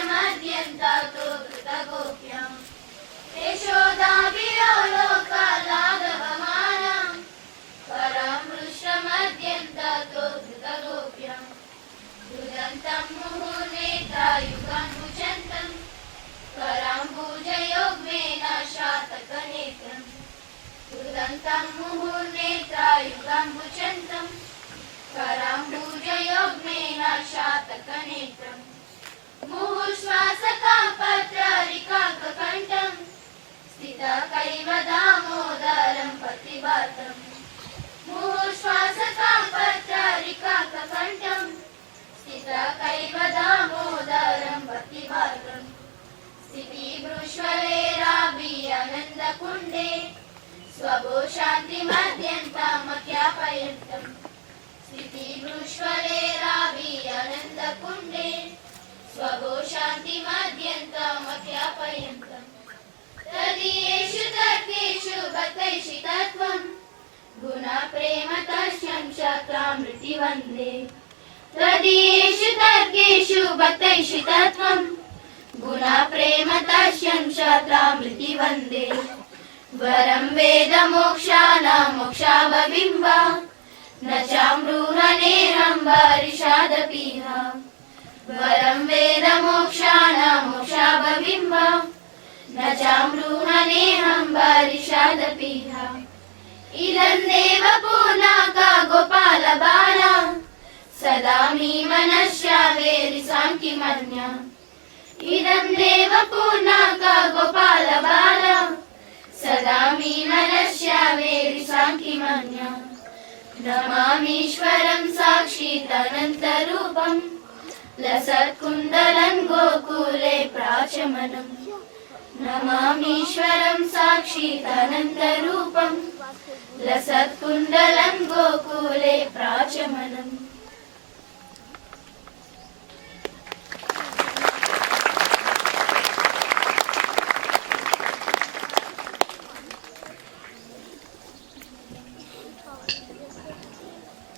పరామృష్టమద్యంతాతో కృతగోప్యాం యశోదా విలోకాలాదవమానం పరామృష్టమద్యంతాతో కృతగోప్యాం దుదంతం ముహుర్నేత్రాయుగం భుజంతం కరాంబుజయోగ్మేన శాతకనేత్రం దుదంతం ముహుర్నేత్రాయుగం భుజంతం కరాంబుజయోగ్మేన శాతకనేత్రం ముహుశ్వాసకాపత్రరికాకంఠం స్థితకైవ దామోదరం పతివాతం ముహుశ్వాసకాపత్రరికాకంఠం స్థితకైవ దామోదరం పతివాతం స్థితిభృష్వలేరాభి ఆనందకుండే స్వభో శాంతి మధ్యంతమఖ్యాపయంతం స్థితిభృష్వలేరాభి ఆనందకుండే స్వభో శాంతి మధ్యంతమఖ్యాపయంతం తదీయేషు తర్కేషు భక్తైషితత్వం గుణ ప్రేమ తస్యం శాస్త్రామృతి వందే తదీయేషు తర్కేషు భక్తైషితత్వం గుణ ప్రేమ తస్యం శాస్త్రామృతి వందే వరం వేద మోక్షానాం మోక్షాభవింబ న చామృహనేహం వారిషాదపీహ వరం వేద మోక్షానాం మోక్షాభవింబ న చామృహనేహం వారిషాదపీహ ఇదం దేవ పూర్ణాక గోపాల బాల सदा मे मनश्यावेरि साङ्किमन्या इदं देवपूर्णाका गोपालबाला सदा मे मनश्यावेरि साङ्किमन्या नमामीश्वरं साक्षिदनन्तरूपं लसत्कुन्दलं गोकुले प्राचमनम् नमामीश्वरं साक्षिदनन्तरूपं लसत्कुन्दलं गोकुले प्राचमनम्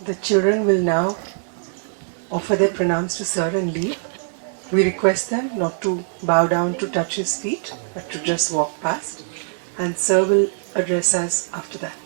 The children will now offer their pranams to Sir and leave. We request them not to bow down to touch his feet, but to just walk past. And Sir will address us after that.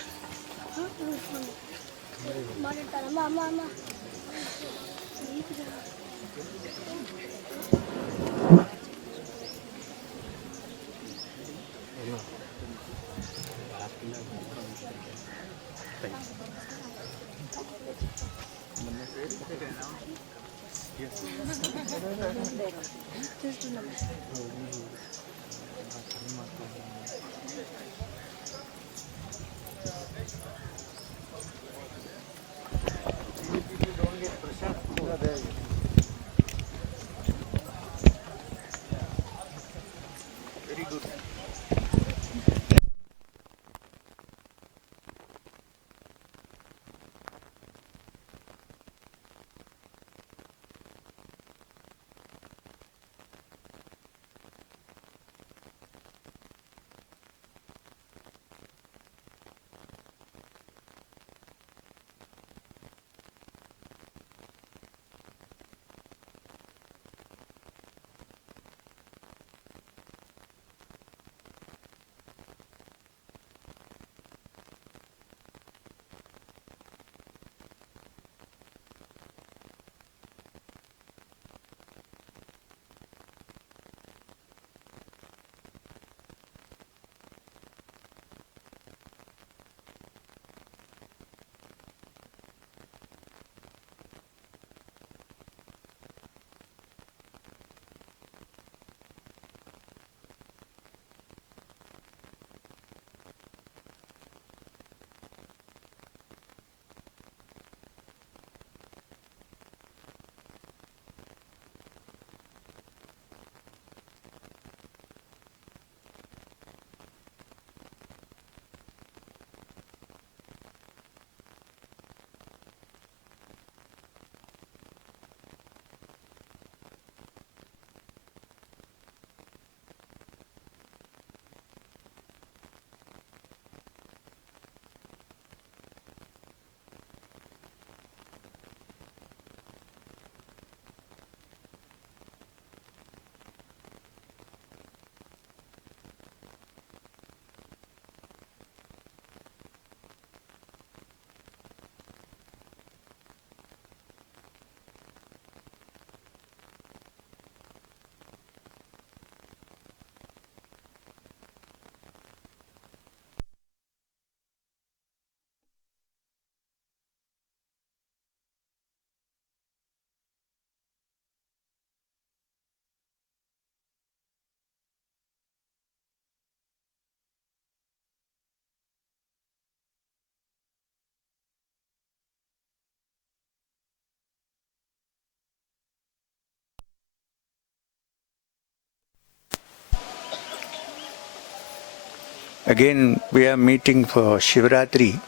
Again, we are meeting for Shivaratri.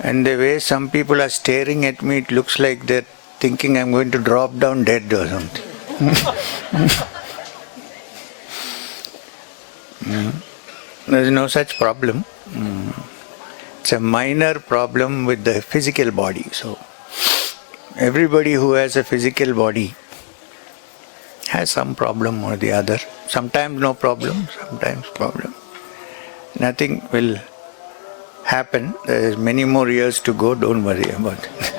And the way some people are staring at me, it looks like they're thinking I'm going to drop down dead or something. There's no such problem. It's a minor problem with the physical body. So, everybody who has a physical body has some problem or the other. Sometimes no problem, sometimes problem. Nothing will happen. There's many more years to go, don't worry about it.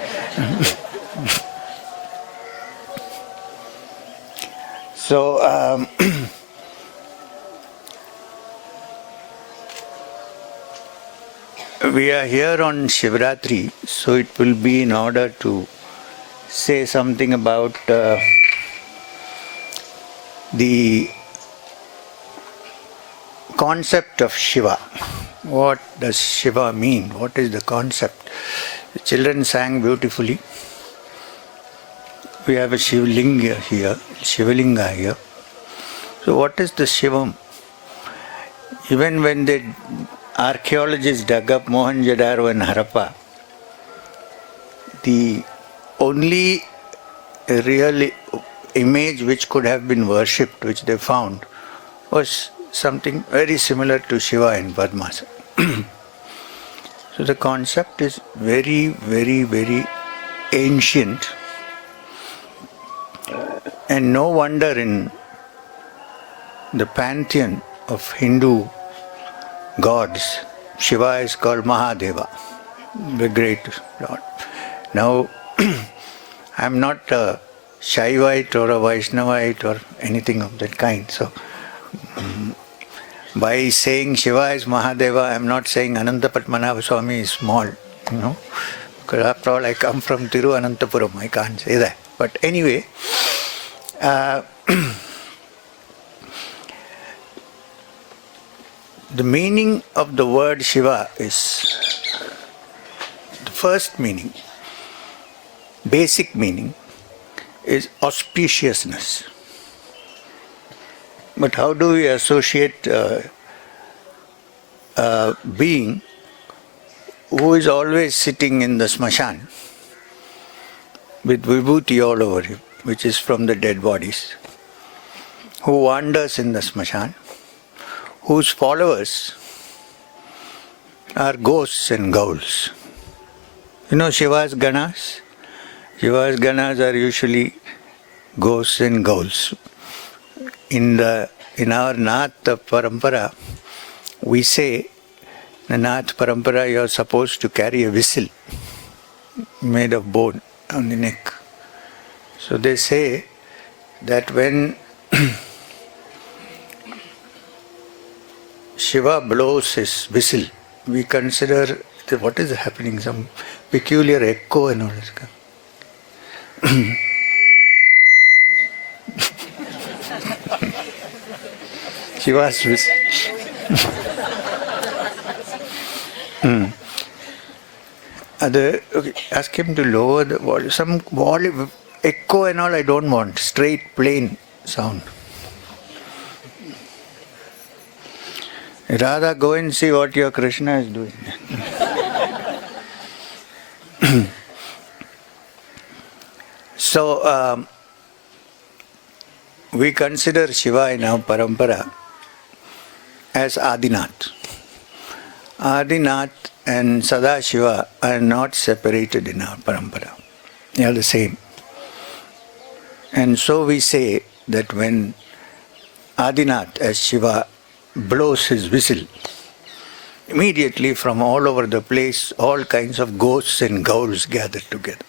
So, We are here on Shivaratri, so it will be in order to say something about the concept of Shiva. What does Shiva mean? What is the concept? The children sang beautifully. We have a Shivalinga here. So what is the Shivam? Even when the archaeologists dug up Mohenjo-daro and Harappa, the only real image which could have been worshipped, which they found, was something very similar to Shiva and Padmasana. So the concept is very, very, very ancient, and no wonder in the pantheon of Hindu gods, Shiva is called Mahadeva, the great Lord. Now, I am not a Shaivite or a Vaishnavite or anything of that kind. So, by saying Shiva is Mahadeva, I am not saying Ananta Padmanabha Swami is small, because after all I come from Tiruvananthapuram, I can't say that. But anyway, the meaning of the word Shiva is, the first meaning, basic meaning, is auspiciousness. But how do we associate a being who is always sitting in the smashan with vibhuti all over him, which is from the dead bodies, who wanders in the smashan, whose followers are ghosts and ghouls? You know Shiva's Ganas? Shiva's Ganas are usually ghosts and ghouls. In our Nath Parampara, we say, in Nath Parampara, you are supposed to carry a whistle made of bone on the neck. So they say that when Shiva blows his whistle, we consider that what is happening, some peculiar echo and all this. Shiva's whistle. Okay, ask him to lower the volume. Some volume, echo and all I don't want. Straight, plain sound. Radha, go and see what your Krishna is doing. So, we consider Shiva in our parampara as Adinath. Adinath and Sadashiva are not separated in our parampara. They are the same. And so we say that when Adinath as Shiva blows his whistle, immediately from all over the place, all kinds of ghosts and ghouls gather together.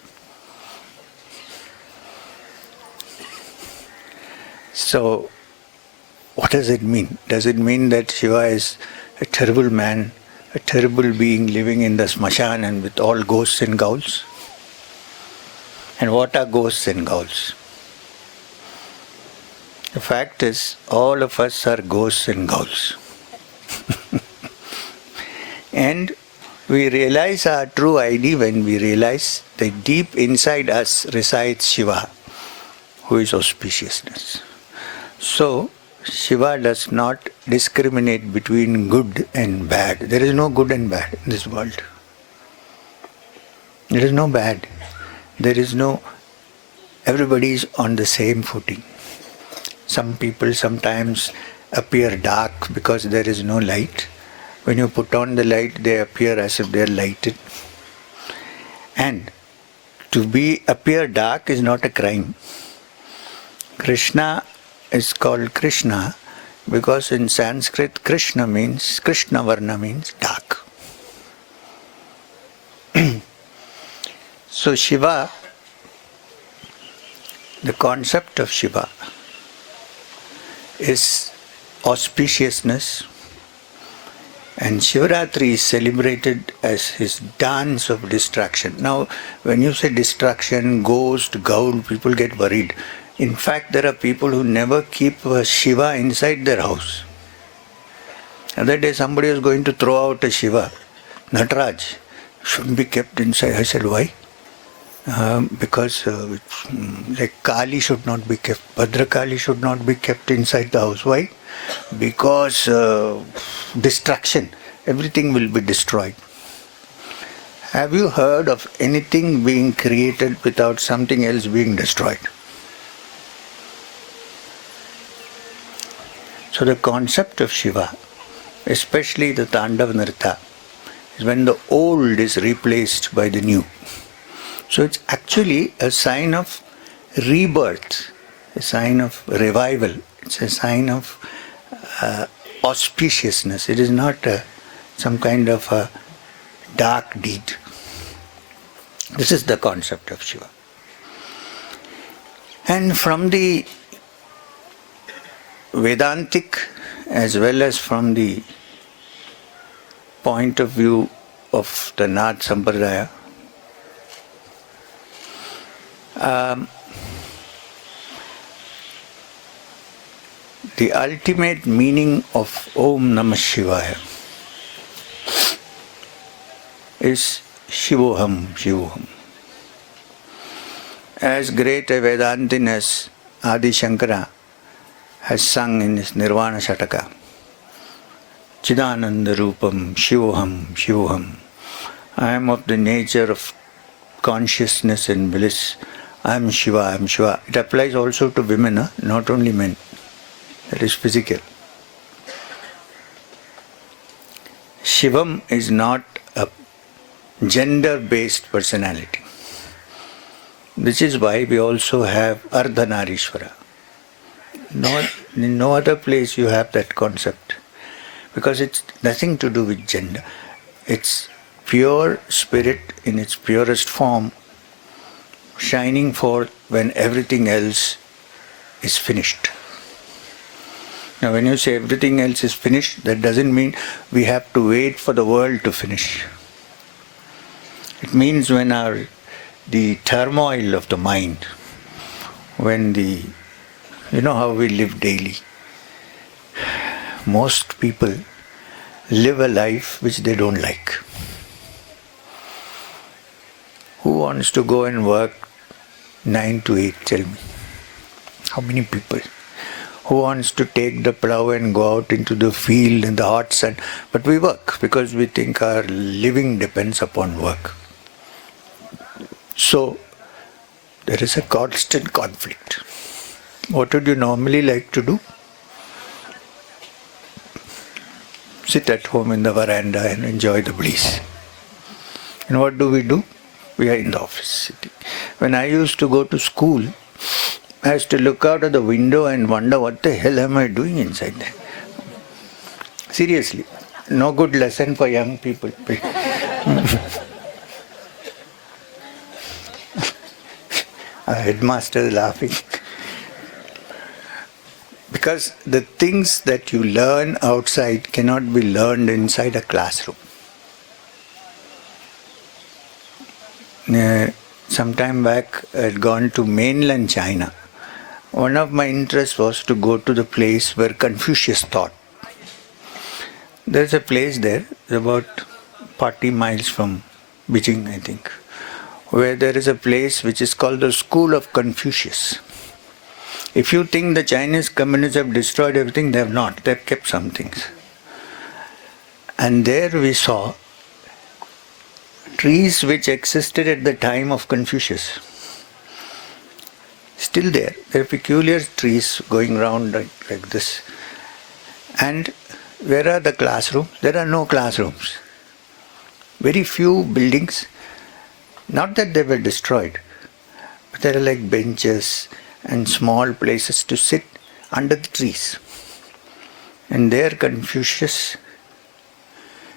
So, what does it mean? Does it mean that Shiva is a terrible man, a terrible being living in the smashan and with all ghosts and ghouls? And what are ghosts and ghouls? The fact is, all of us are ghosts and ghouls. And we realize our true ID when we realize that deep inside us resides Shiva, who is auspiciousness. So, Shiva does not discriminate between good and bad. There is no good and bad in this world. There is no bad. There is no... Everybody is on the same footing. Some people sometimes appear dark because there is no light. When you put on the light, they appear as if they are lighted. And to appear dark is not a crime. Krishna is called Krishna because in Sanskrit Krishna Varna means dark. So Shiva, the concept of Shiva is auspiciousness, And Shivaratri is celebrated as his dance of distraction. Now, when you say distraction, ghost, gaul, people get worried. In fact, there are people who never keep a Shiva inside their house. Other day, somebody was going to throw out a Shiva, Nataraj, shouldn't be kept inside. I said, why? Because like Kali should not be kept, Bhadra Kali should not be kept inside the house. Why? Because destruction, everything will be destroyed. Have you heard of anything being created without something else being destroyed? So the concept of Shiva, especially the Tandav Nirta, is when the old is replaced by the new. So it's actually a sign of rebirth, a sign of revival. It's a sign of auspiciousness. It is not some kind of a dark deed. This is the concept of Shiva. And from the Vedantic as well as from the point of view of the Nath Sampradaya, the ultimate meaning of Om Namah Shivaya is Shivoham, Shivoham. As great a Vedantin as Adi Shankara has sung in his Nirvana Shataka, Chidananda Rupam, Shivoham, Shivoham. I am of the nature of consciousness and bliss. I am Shiva, I am Shiva. It applies also to women, not only men. That is physical. Shivam is not a gender-based personality. This is why we also have Ardhanarishwara. In no other place you have that concept. Because it's nothing to do with gender. It's pure spirit in its purest form, shining forth when everything else is finished. Now when you say everything else is finished, that doesn't mean we have to wait for the world to finish. It means when the turmoil of the mind, when you know how we live daily. Most people live a life which they don't like. Who wants to go and work 9 to 8, tell me? How many people? Who wants to take the plough and go out into the field in the hot sun? But we work because we think our living depends upon work. So, there is a constant conflict. What would you normally like to do? Sit at home in the veranda and enjoy the breeze. And what do? We are in the office sitting. When I used to go to school, I used to look out of the window and wonder what the hell am I doing inside there. Seriously, no good lesson for young people. Our headmaster is laughing. Because the things that you learn outside cannot be learned inside a classroom. Some time back, I had gone to mainland China. One of my interests was to go to the place where Confucius taught. There's a place there, about 40 miles from Beijing, I think, where there is a place which is called the School of Confucius. If you think the Chinese communists have destroyed everything, they have not. They have kept some things. And there we saw trees which existed at the time of Confucius. Still there. There are peculiar trees going round like this. And where are the classrooms? There are no classrooms. Very few buildings. Not that they were destroyed, but there are like benches and small places to sit under the trees. And there Confucius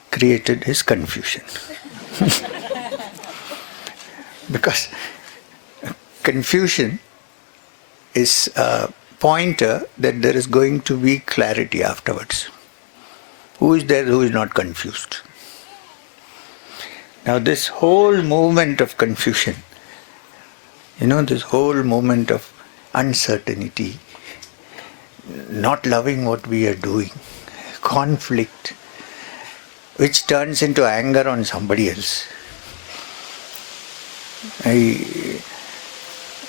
created his confusion. Because confusion is a pointer that there is going to be clarity afterwards. Who is there who is not confused? Now this whole movement of confusion, this whole movement of uncertainty, not loving what we are doing, conflict, which turns into anger on somebody else.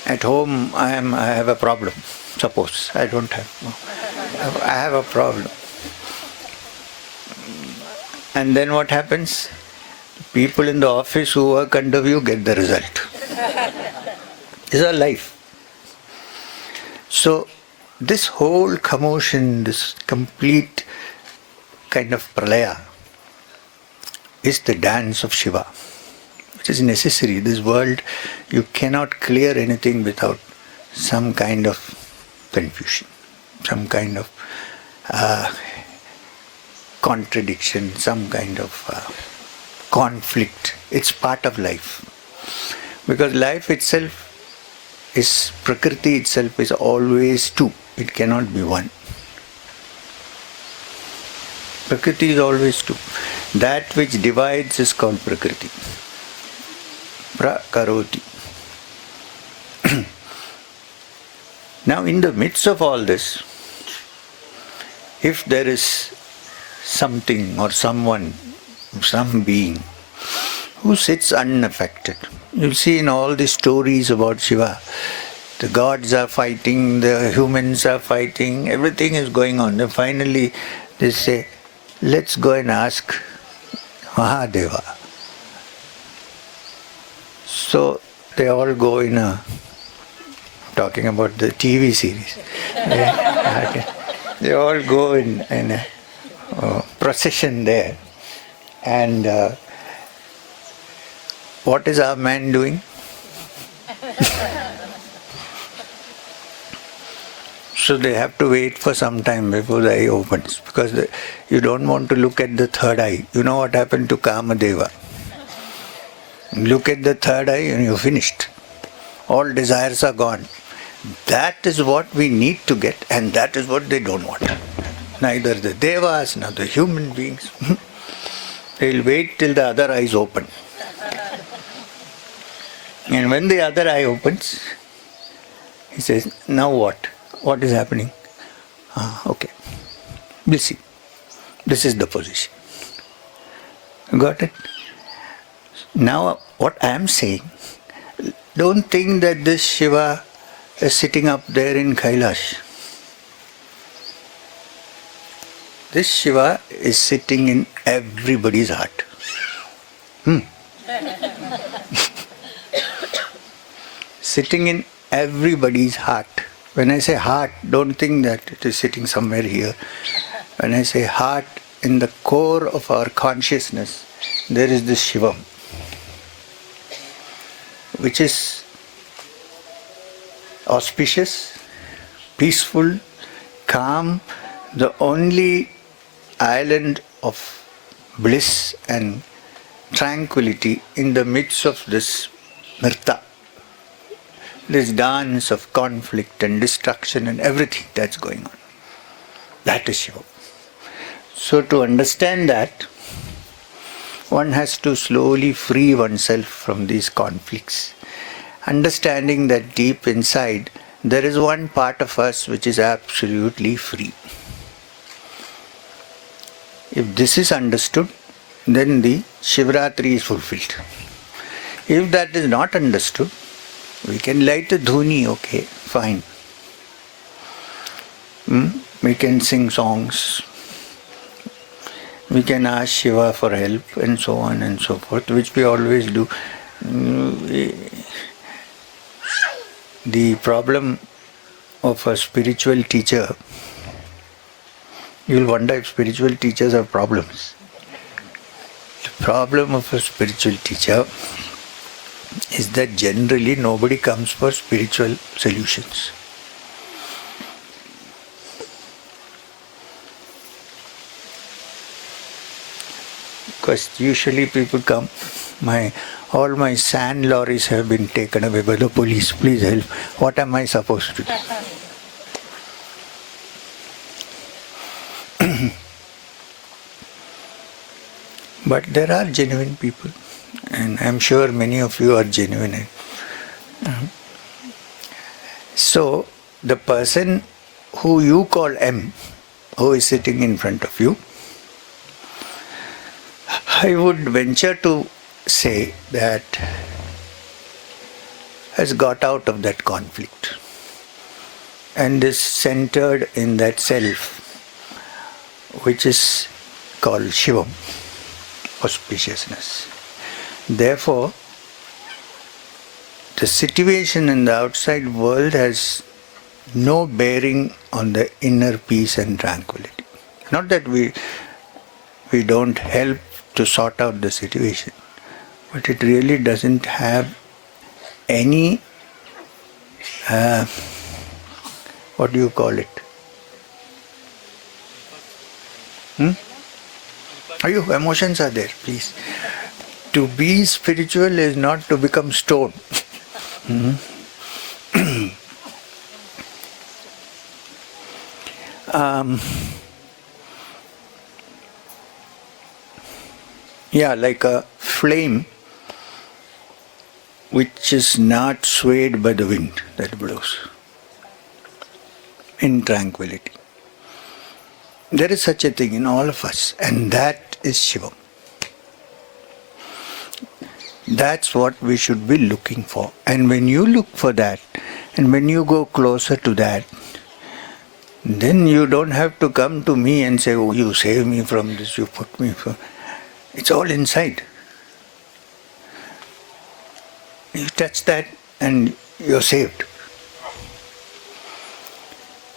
At home I have a problem. Suppose I don't have. I have a problem. And then what happens? People in the office who work under you get the result. It's our life. So this whole commotion, this complete kind of pralaya is the dance of Shiva, which is necessary. This world, you cannot clear anything without some kind of confusion, some kind of contradiction, some kind of conflict. It's part of life. Because life itself is, Prakriti itself is always two. It cannot be one. Prakriti is always two. That which divides is called Prakriti. Prakaroti. Now in the midst of all this, if there is something or someone, some being who sits unaffected. You'll see in all the stories about Shiva, the gods are fighting, the humans are fighting, everything is going on. Then finally they say, let's go and ask Mahadeva. So they all go in talking about the TV series. They all go in a procession there. And what is our man doing? So they have to wait for some time before the eye opens, because you don't want to look at the third eye. You know what happened to Kamadeva? Look at the third eye and you're finished. All desires are gone. That is what we need to get, and that is what they don't want. Neither the devas nor the human beings. They'll wait till the other eyes open. And when the other eye opens, he says, now what? What is happening? Okay. We'll see. This is the position. Got it? Now what I am saying, don't think that this Shiva is sitting up there in Kailash. This Shiva is sitting in everybody's heart. Sitting in everybody's heart. When I say heart, don't think that it is sitting somewhere here. When I say heart, in the core of our consciousness, there is this Shivam, which is auspicious, peaceful, calm, the only island of bliss and tranquility in the midst of this nirta, this dance of conflict and destruction and everything that's going on. That is Shiva. So to understand that, one has to slowly free oneself from these conflicts, understanding that deep inside there is one part of us which is absolutely free. If this is understood, then the Shivaratri is fulfilled. If that is not understood, we can light a dhuni, okay, fine. We can sing songs. We can ask Shiva for help and so on and so forth, which we always do. The problem of a spiritual teacher, you'll wonder if spiritual teachers have problems. The problem of a spiritual teacher is that generally nobody comes for spiritual solutions. Because usually people come, all my sand lorries have been taken away by the police, please help. What am I supposed to do? But there are genuine people, and I'm sure many of you are genuine. So, the person who you call M, who is sitting in front of you, I would venture to say that has got out of that conflict and is centered in that self, which is called Shivam, auspiciousness. Therefore, the situation in the outside world has no bearing on the inner peace and tranquility. Not that we don't help to sort out the situation, but it really doesn't have any, what do you call it? Are you? Emotions are there, please. To be spiritual is not to become stone. Yeah, like a flame which is not swayed by the wind that blows in tranquility. There is such a thing in all of us, and that is Shivam. That's what we should be looking for. And when you look for that, and when you go closer to that, then you don't have to come to me and say, oh, you save me from this, you put me from... It's all inside. You touch that and you're saved.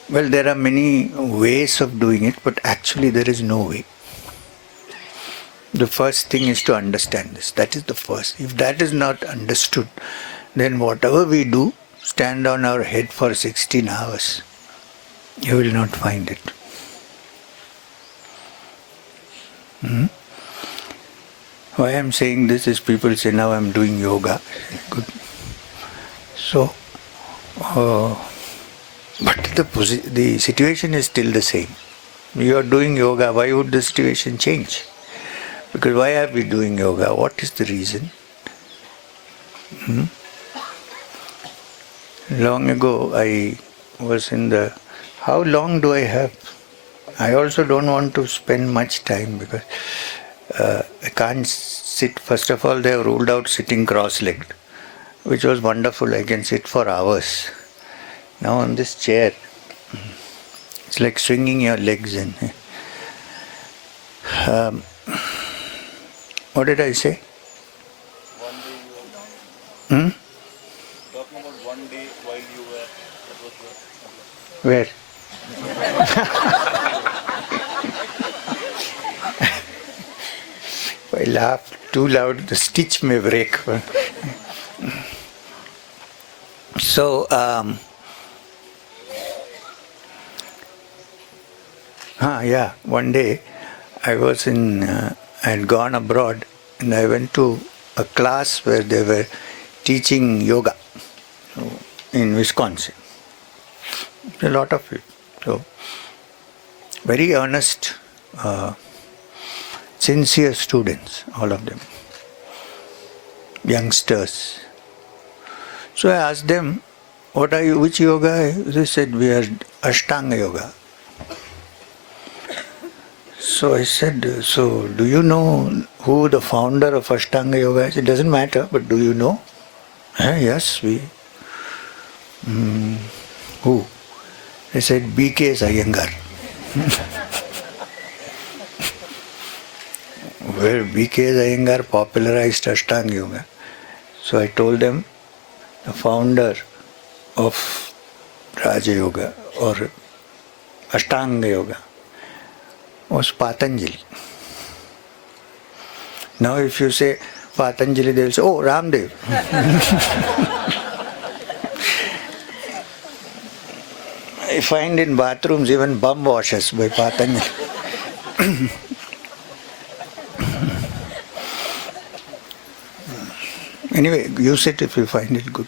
Well, there are many ways of doing it, but actually there is no way. The first thing is to understand this. That is the first. If that is not understood, then whatever we do, stand on our head for 16 hours. You will not find it. Why I am saying this is people say, now I am doing yoga. Good. So, but the situation is still the same. You are doing yoga, why would the situation change? Because why are we doing yoga? What is the reason? Long ago I was in the... How long do I have? I also don't want to spend much time because I can't sit. First of all, they have ruled out sitting cross-legged, which was wonderful. I can sit for hours. Now on this chair, it's like swinging your legs in. What did I say? One day you were... Talking about one day while you were... That was Where? If I laugh too loud, the stitch may break. So, one day I was I had gone abroad and I went to a class where they were teaching yoga in Wisconsin. A lot of it. So, very earnest, sincere students, all of them, youngsters. So I asked them, what are you, which yoga? They said, we are Ashtanga yoga. So I said, so do you know who the founder of Ashtanga yoga is? It doesn't matter, but do you know? Yes, we. Who? They said, B.K. Iyengar. Where B.K. Iyengar popularized Ashtanga yoga. So I told them, the founder of Raja Yoga or Ashtanga yoga was Patanjali. Now if you say Patanjali, they will say, oh, Ramdev. I find in bathrooms even bum washes by Patanjali. Anyway, use it if you find it good.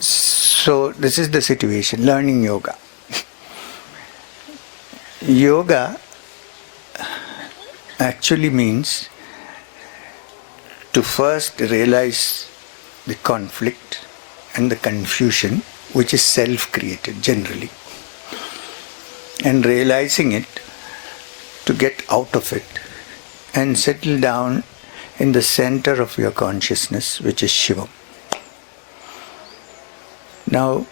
So this is the situation, learning yoga. Yoga actually means to first realize the conflict and the confusion which is self-created generally, and realizing it to get out of it and settle down in the center of your consciousness, which is Shivam. Now,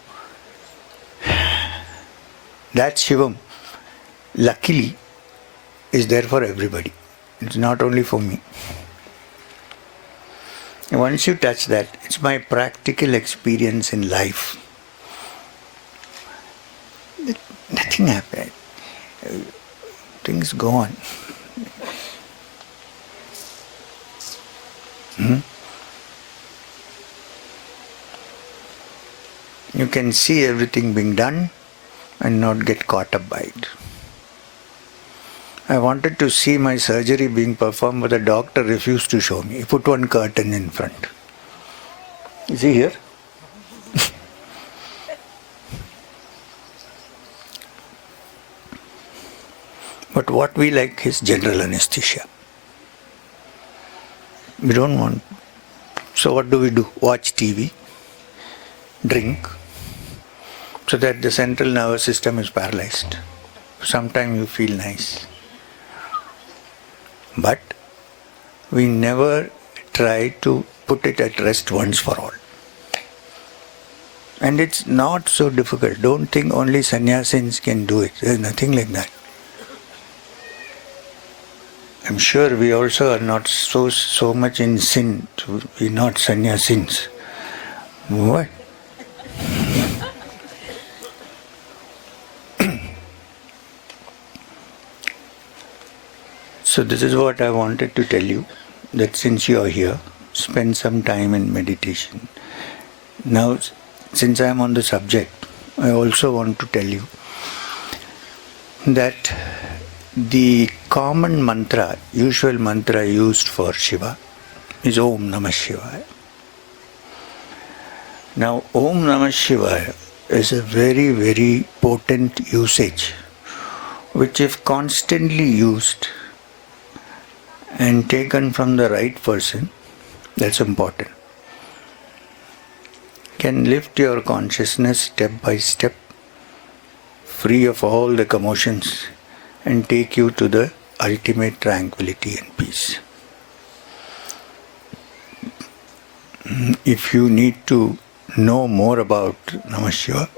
that Shivam, luckily, is there for everybody. It's not only for me. And once you touch that, it's my practical experience in life. Nothing happened. Things go on. You can see everything being done and not get caught up by it. I wanted to see my surgery being performed, but the doctor refused to show me. He put one curtain in front. Is he here? But what we like is general anesthesia. We don't want. So what do? Watch TV, drink, so that the central nervous system is paralyzed. Sometimes you feel nice. But we never try to put it at rest once for all. And it's not so difficult. Don't think only sannyasins can do it. There's nothing like that. I'm sure we also are not so much in sin to be not sannyasins. What? So this is what I wanted to tell you, that since you are here, spend some time in meditation. Now, since I am on the subject, I also want to tell you that the common mantra, usual mantra used for Shiva is Om Namah Shivaya. Now, Om Namah Shivaya is a very, very potent usage, which if constantly used and taken from the right person, that's important, can lift your consciousness step by step, free of all the commotions, and take you to the ultimate tranquility and peace. If you need to know more about Namah Shiva,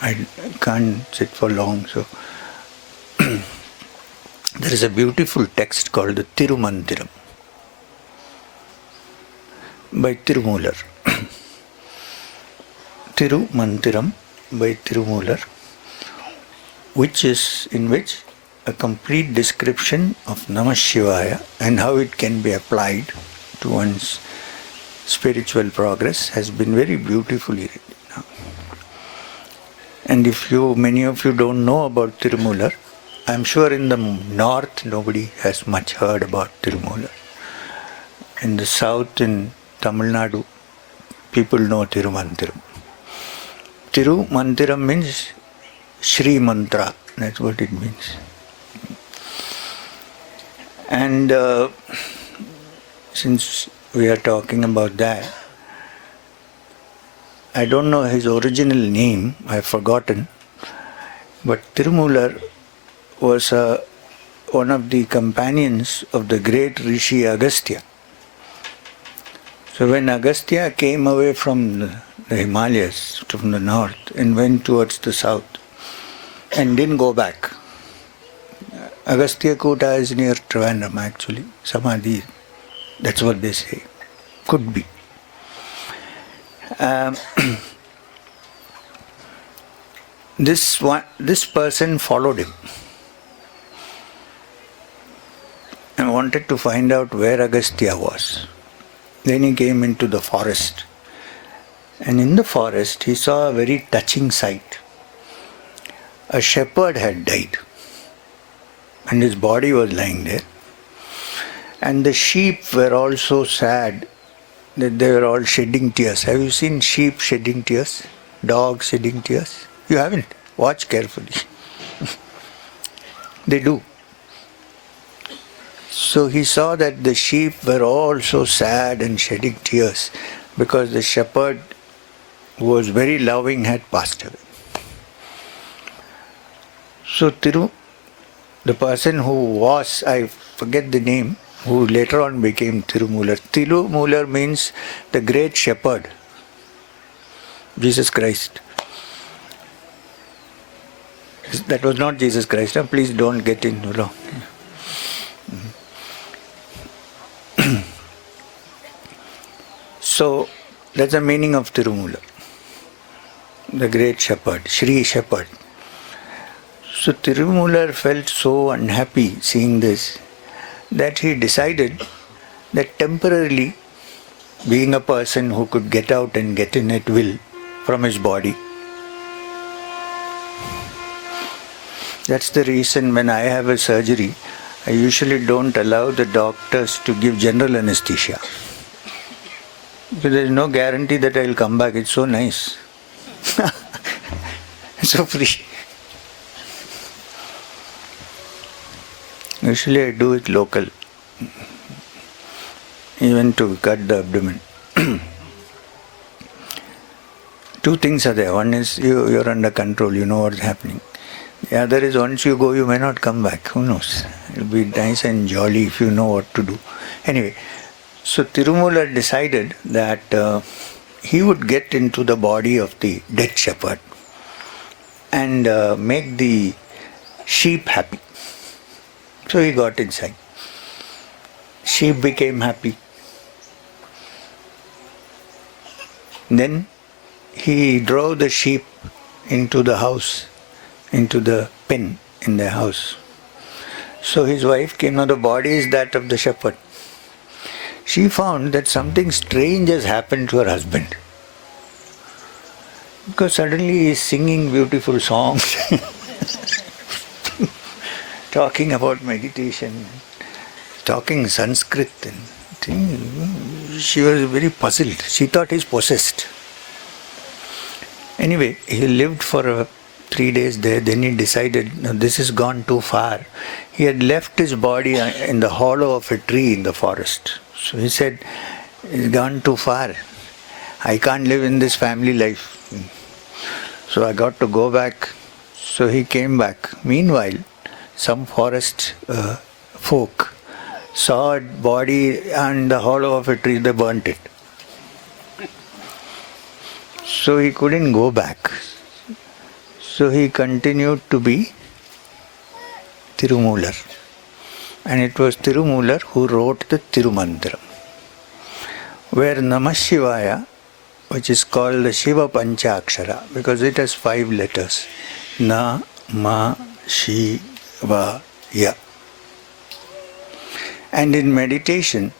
I can't sit for long, so there is a beautiful text called the Tirumantiram by Tirumular. Tirumantiram by Tirumular, in which a complete description of Namah Shivaya and how it can be applied to one's spiritual progress has been very beautifully written. And if many of you don't know about Tirumular, I'm sure in the north nobody has much heard about Tirumular. In the south, in Tamil Nadu, people know Tirumantiram. Tirumantiram means Shri Mantra, that's what it means. And since we are talking about that, I don't know his original name, I've forgotten, but Tirumular was one of the companions of the great Rishi Agastya. So when Agastya came away from the Himalayas, from the north, and went towards the south, and didn't go back, Agastya Kota is near Trivandrum actually, Samadhi, that's what they say, could be. This person followed him and wanted to find out where Agastya was. Then he came into the forest, and in the forest he saw a very touching sight. A shepherd had died and his body was lying there, and the sheep were all so sad that they were all shedding tears. Have you seen sheep shedding tears? Dogs shedding tears? You haven't? Watch carefully. They do. So he saw that the sheep were all so sad and shedding tears because the shepherd who was very loving had passed away. So the person who was, I forget the name, who later on became Tirumular. Tirumular means the great shepherd, Jesus Christ. That was not Jesus Christ. Please don't get into wrong. So that's the meaning of Tirumular, the great shepherd, Shri Shepherd. So Tirumular felt so unhappy seeing this that he decided that temporarily, being a person who could get out and get in at will from his body, that's the reason when I have a surgery, I usually don't allow the doctors to give general anesthesia. Because there is no guarantee that I will come back. It's so nice. So free. Usually I do it local, even to cut the abdomen. Two things are there. One is you're under control, you know what's happening. The other is once you go, you may not come back. Who knows? It'll be nice and jolly if you know what to do. Anyway, so Tirumular decided that he would get into the body of the dead shepherd and make the sheep happy. So he got inside. Sheep became happy. Then he drove the sheep into the house, into the pen in the house. So his wife came. Now the body is that of the shepherd. She found that something strange has happened to her husband. Because suddenly he is singing beautiful songs, talking about meditation, talking Sanskrit. And she was very puzzled. She thought he's possessed. Anyway, he lived for 3 days there. Then he decided, no, this has gone too far. He had left his body in the hollow of a tree in the forest. So he said, it's gone too far. I can't live in this family life. So I got to go back. So he came back. Meanwhile, some forest folk saw a body and the hollow of a tree, they burnt it. So he couldn't go back. So he continued to be Tirumular. And it was Tirumular who wrote the Tirumantra, where Namah Shivaya, which is called the Shiva Panchakshara, because it has 5 letters. Na, Ma, Shi, Va, Ya. And in meditation,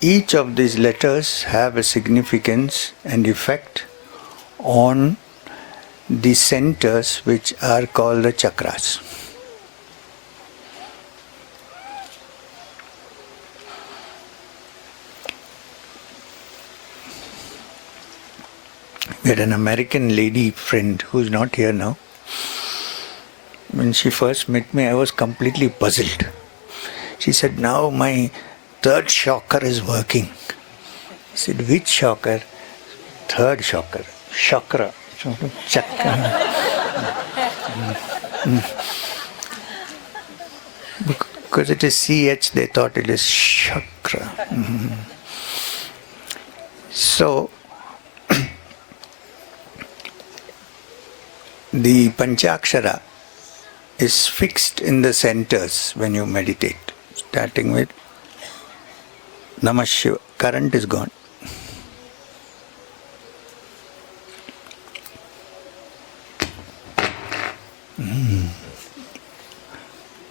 each of these letters have a significance and effect on the centers which are called the chakras. We had an American lady friend who's not here now. When she first met me, I was completely puzzled. She said, now my 3rd chakra is working. I said, which chakra? 3rd chakra. Chakra. Because it is CH, they thought it is chakra. So, the Panchakshara is fixed in the centers when you meditate, starting with Namah Shiva. Current is gone.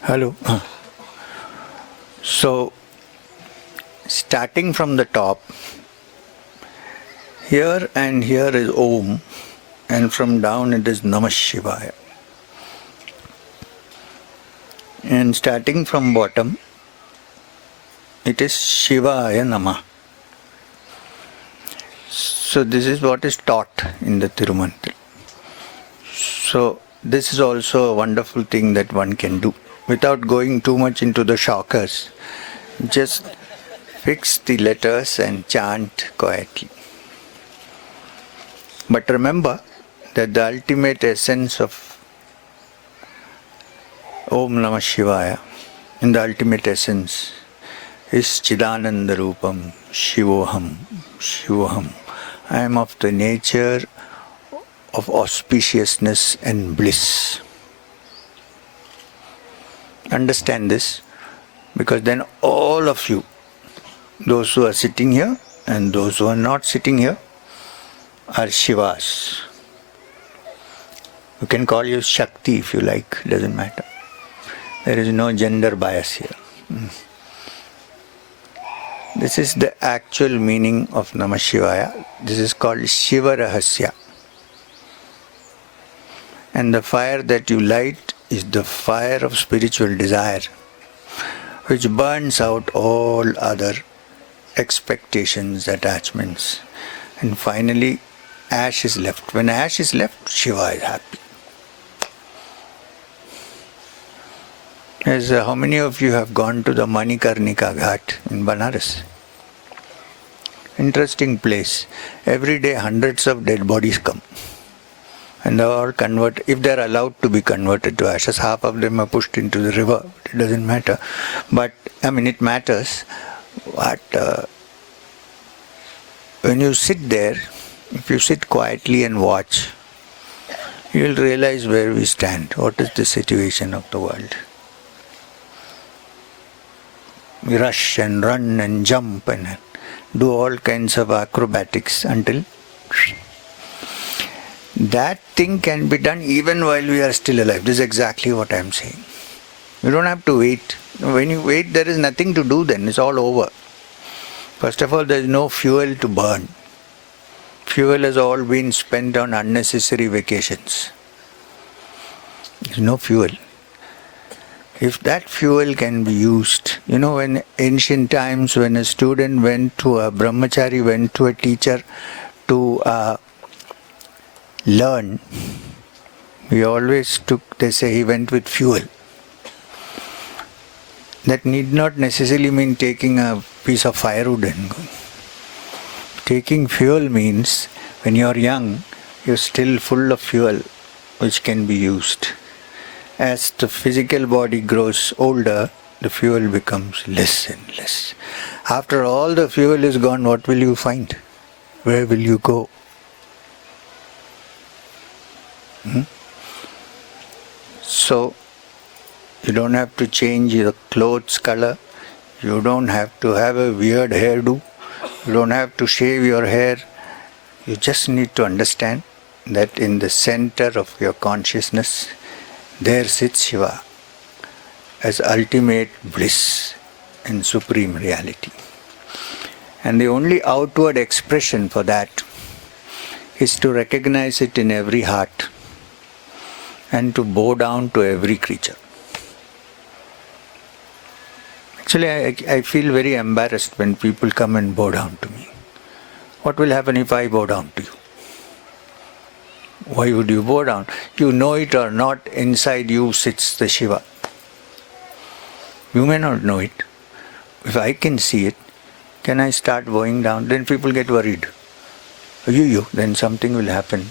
Hello. So, starting from the top, here and here is Om, and from down it is Namah Shivaya. And starting from bottom, it is Shivaya Namah. So this is what is taught in the Tirumantra. So this is also a wonderful thing that one can do. Without going too much into the shockers, just fix the letters and chant quietly. But remember that the ultimate essence of Om Namah Shivaya, in the ultimate essence, is Chidananda Rupam, Shivoham, Shivoham. I am of the nature of auspiciousness and bliss. Understand this, because then all of you, those who are sitting here and those who are not sitting here, are Shivas. You can call you Shakti if you like, doesn't matter. There is no gender bias here. This is the actual meaning of Namah Shivaya. This is called Shiva Rahasya. And the fire that you light is the fire of spiritual desire, which burns out all other expectations, attachments. And finally, ash is left. When ash is left, Shiva is happy. As how many of you have gone to the Manikarnika Ghat in Banaras? Interesting place. Every day hundreds of dead bodies come. And they are converted, if they are allowed to be converted to ashes. Half of them are pushed into the river. It doesn't matter. But, it matters. But when you sit there, if you sit quietly and watch, you will realize where we stand. What is the situation of the world? We rush and run and jump and do all kinds of acrobatics until that thing can be done even while we are still alive. This is exactly what I am saying. You don't have to wait. When you wait, there is nothing to do then. It's all over. First of all, there is no fuel to burn. Fuel has all been spent on unnecessary vacations. There is no fuel. If that fuel can be used, when ancient times, when a student went to a brahmachari, went to a teacher to learn, we always they say he went with fuel. That need not necessarily mean taking a piece of firewood and going. Taking fuel means when you are young, you're still full of fuel which can be used. As the physical body grows older, the fuel becomes less and less. After all the fuel is gone, what will you find? Where will you go? So, you don't have to change your clothes color. You don't have to have a weird hairdo. You don't have to shave your hair. You just need to understand that in the center of your consciousness, there sits Shiva as ultimate bliss and supreme reality. And the only outward expression for that is to recognize it in every heart and to bow down to every creature. Actually, I feel very embarrassed when people come and bow down to me. What will happen if I bow down to you? Why would you bow down? You know it or not, inside you sits the Shiva. You may not know it. If I can see it, can I start bowing down? Then people get worried. Then something will happen.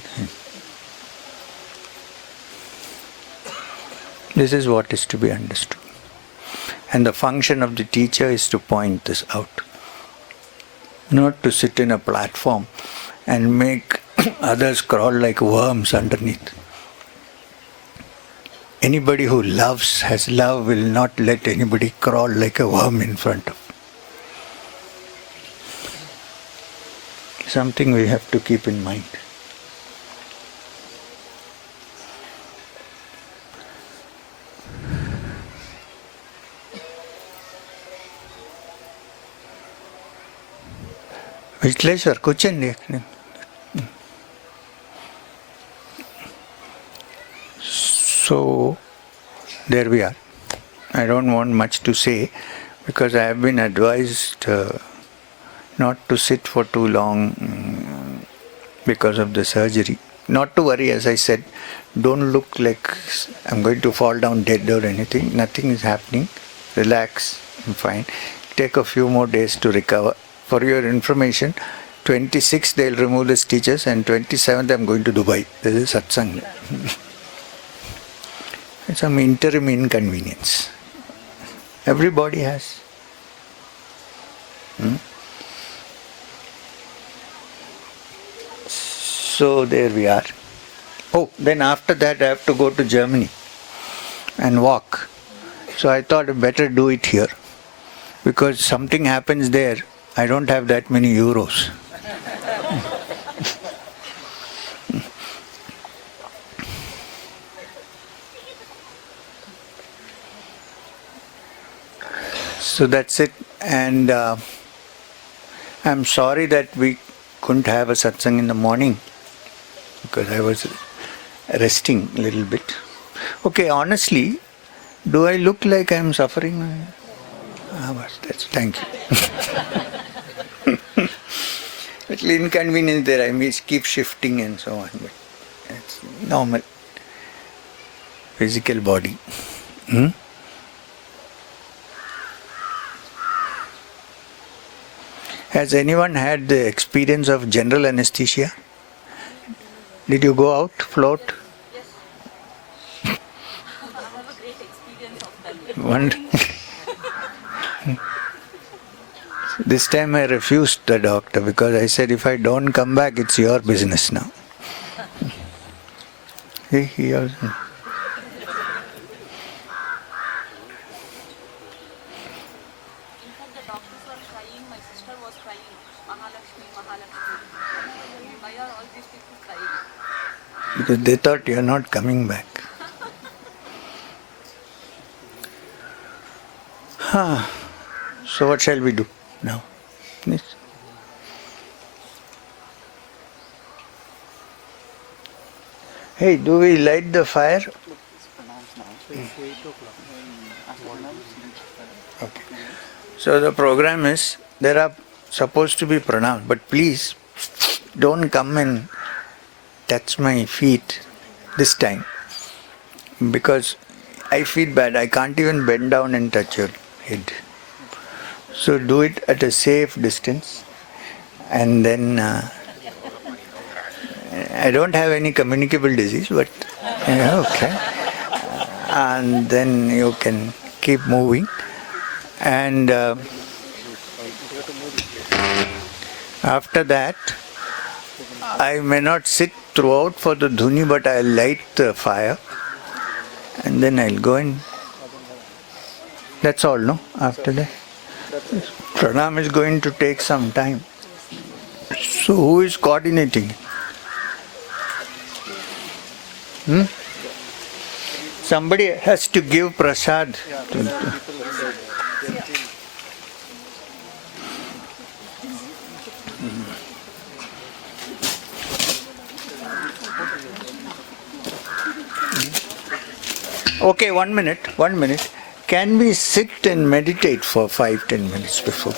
This is what is to be understood. And the function of the teacher is to point this out. Not to sit in a platform and make others crawl like worms underneath. Anybody who loves, has love, will not let anybody crawl like a worm in front of. Something we have to keep in mind. Vishleshwar, కూర్చోండి. So, there we are. I don't want much to say because I have been advised not to sit for too long because of the surgery. Not to worry, as I said, Don't look like I'm going to fall down dead or anything. Nothing is happening. Relax. I'm fine. Take a few more days to recover. For your information, 26th they'll remove the stitches and 27th I'm going to Dubai. This is satsang. It's some interim inconvenience. Everybody has. So there we are. Oh, then after that I have to go to Germany and walk. So I thought I'd better do it here. Because something happens there, I don't have that many euros. So that's it. And I'm sorry that we couldn't have a satsang in the morning because I was resting a little bit. Okay, honestly, do I look like I'm suffering? That's thank you. Little inconvenience there. I may keep shifting and so on, but it's normal. Physical body. Has anyone had the experience of general anesthesia? Did you go out, float? Yes. I have a great experience of that. One. This time I refused the doctor because I said, if I don't come back, it's your business now. He also. Because they thought you're not coming back. So what shall we do now? Yes. Hey, do we light the fire? Okay. So the program is, there are supposed to be pranams, but please don't come and touch my feet this time because I feel bad. I can't even bend down and touch your head. So do it at a safe distance, and then I don't have any communicable disease, but okay. And then you can keep moving, and after that I may not sit throughout for the dhuni, but I'll light the fire and then I'll go in. That's all, no? After that. Pranam is going to take some time. So who is coordinating? Somebody has to give prasad. Okay, 1 minute. Can we sit and meditate for 5-10 minutes before?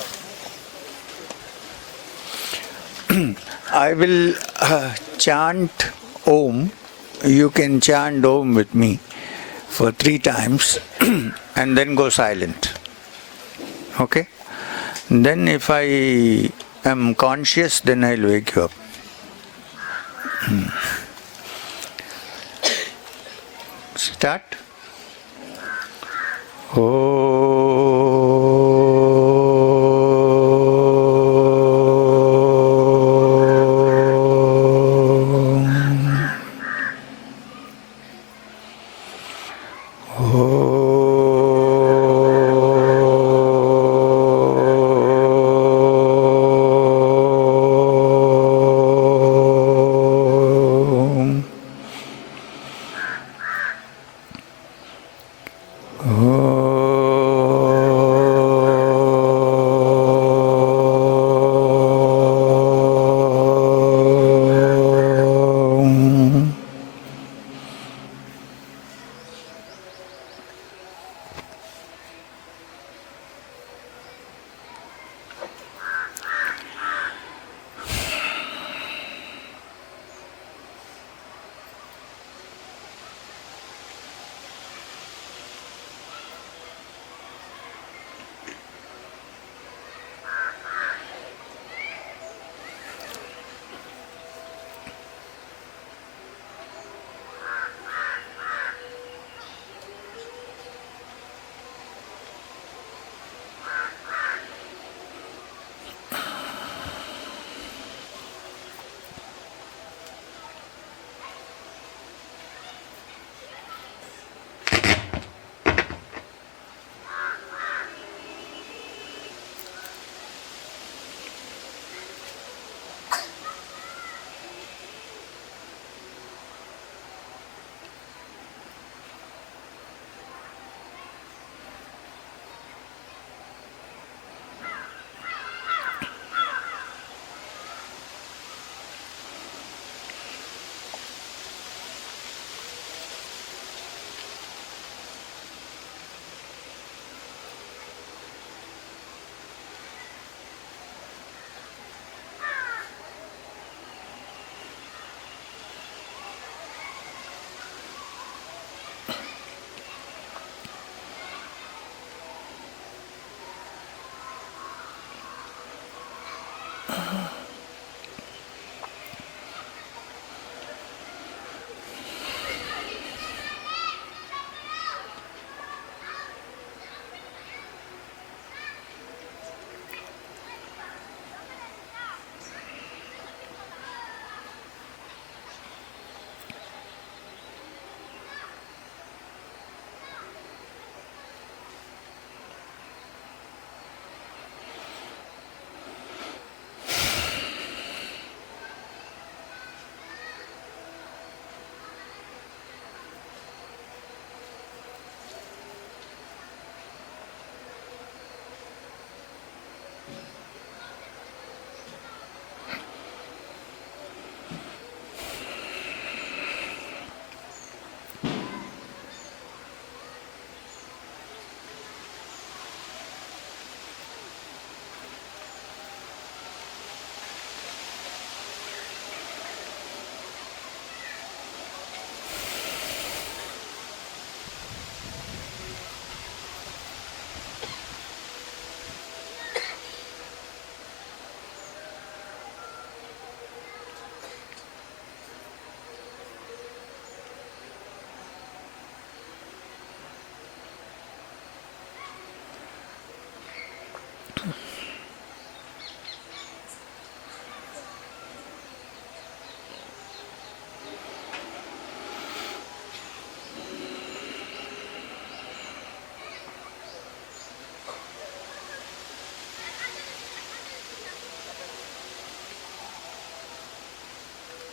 I will chant Om. You can chant Om with me for 3 times and then go silent. Okay? Then if I am conscious, then I'll wake you up. Start. Oh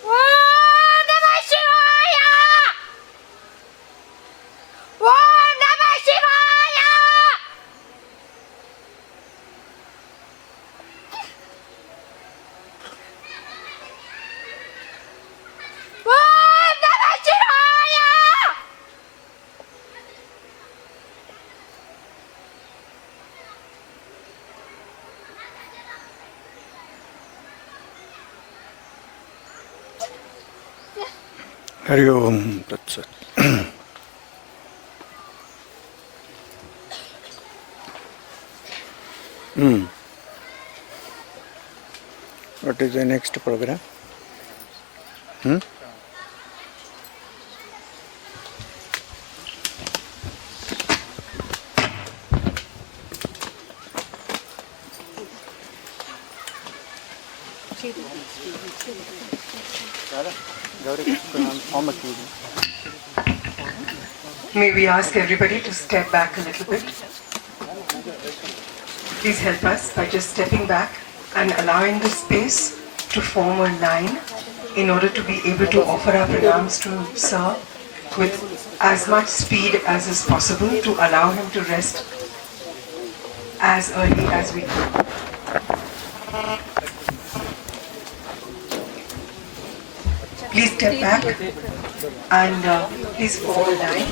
Om Namah Shivaya! Om Namah Shivaya! Om Namah Shivaya! Hari Om Tat Sat. What is the next program? May we ask everybody to step back a little bit? Please help us by just stepping back and allowing the space to form a line in order to be able to offer our pranams to Sir with as much speed as is possible to allow him to rest as early as we can. Please step back and please form a line.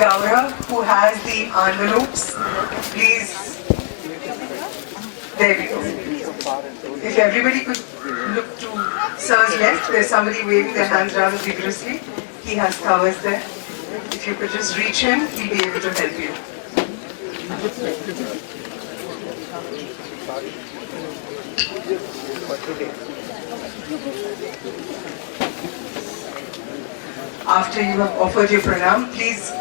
Gaurav, who has the envelopes, please. There we go. If everybody could look to Sir's left, there's somebody waving their hands rather vigorously. He has covers there. If you could just reach him, he'll be able to help you. After you have offered your pranam, please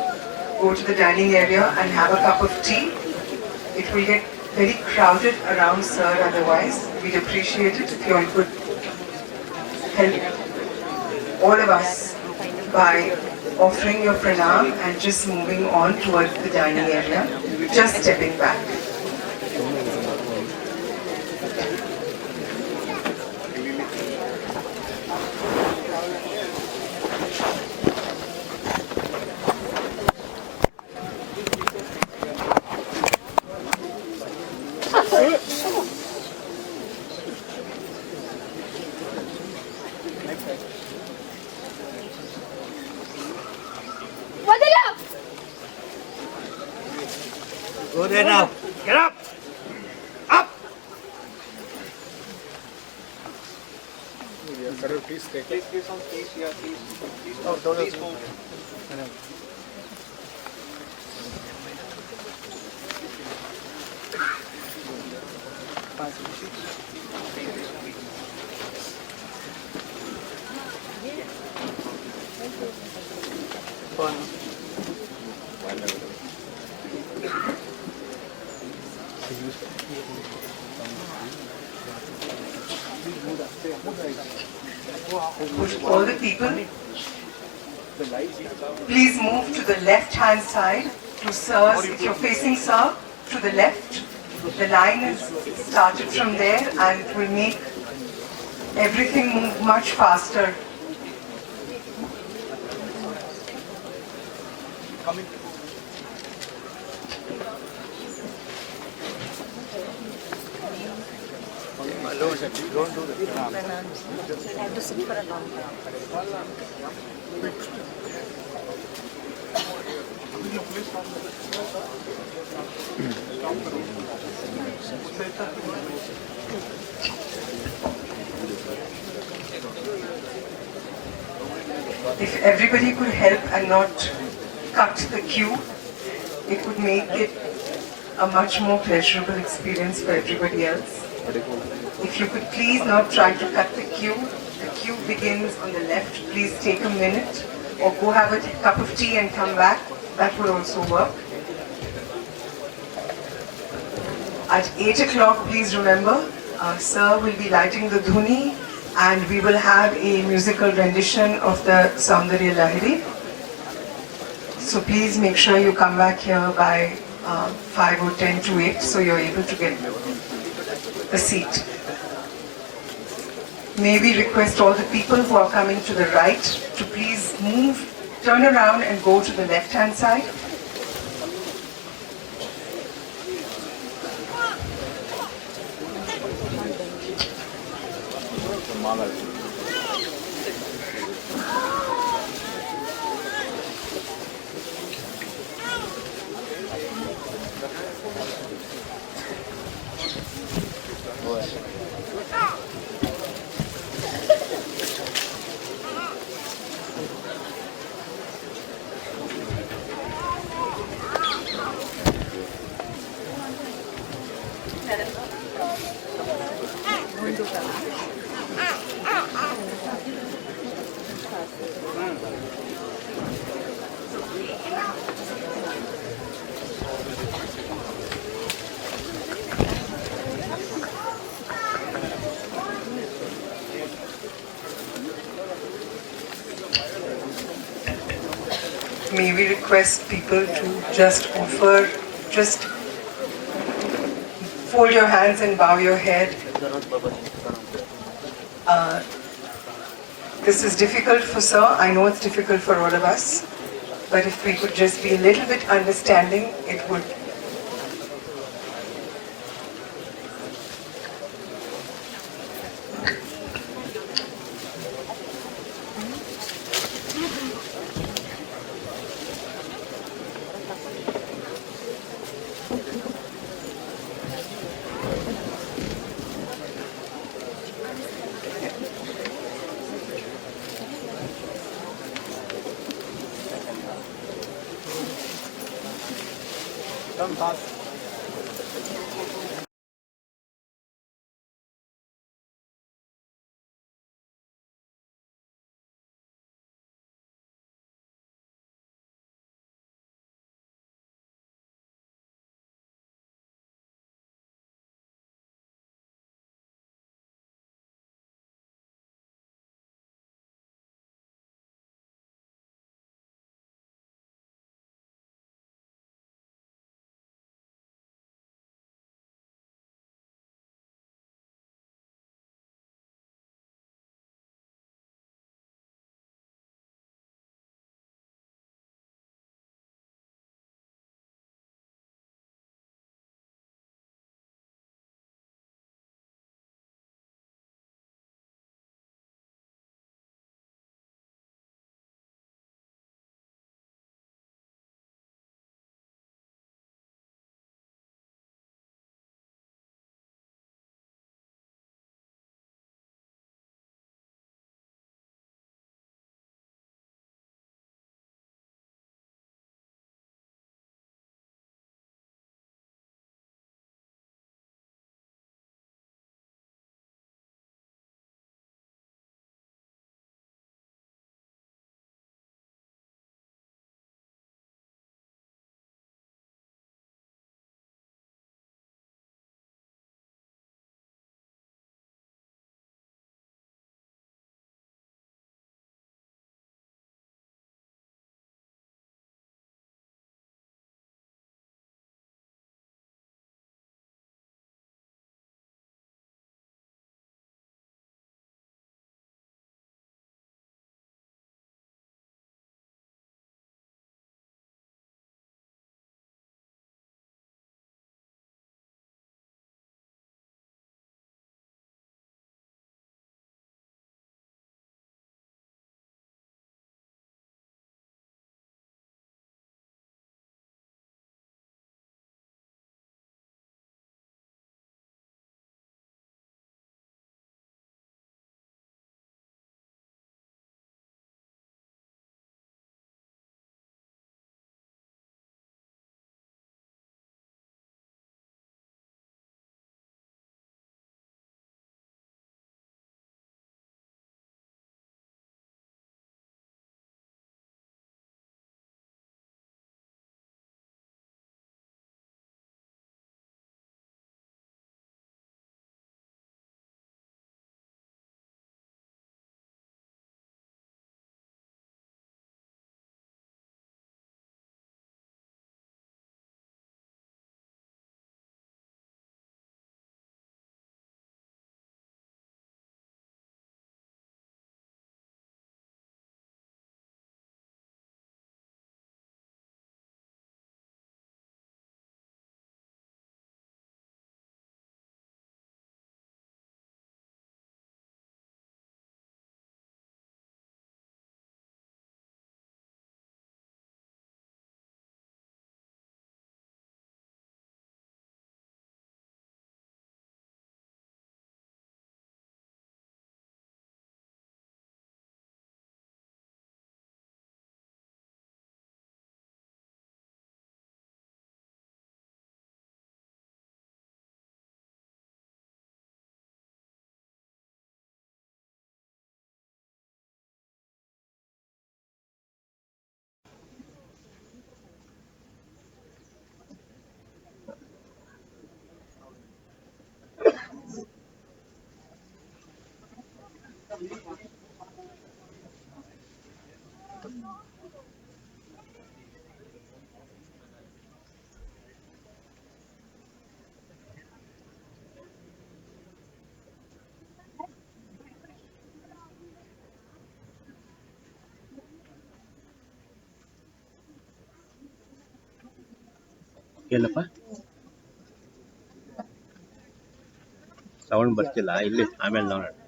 go to the dining area and have a cup of tea. It will get very crowded around Sir otherwise. We'd appreciate it if you all could help all of us by offering your pranam and just moving on towards the dining area, just stepping back. Go there now. Get up. Up. Please take some space here, please. Oh, please move. All the people, please move to the left-hand side to Sir's. If you're facing Sir, to the left. The line is started from there and it will make everything move much faster. Don't do that. I have to sit for a long time. If everybody could help and not cut the queue, it would make it a much more pleasurable experience for everybody else. If you could please not try to cut the queue begins on the left. Please take a minute or go have a cup of tea and come back. That would also work. At 8 o'clock, please remember, Sir will be lighting the dhuni and we will have a musical rendition of the Saundarya Lahiri. So please make sure you come back here by 5 or 10 to 8 so you're able to get a seat. May we request all the people who are coming to the right to please move, turn around and go to the left-hand side. May we request people to just fold your hands and bow your head. This is difficult for Sir, I know it's difficult for all of us, but if we could just be a little bit understanding, it would. ಏನಪ್ಪ sound ಬರ್ತಿಲ್ಲ ಇಲ್ಲಿ ಆಮೇಲೆ ನೋಡೋಣ.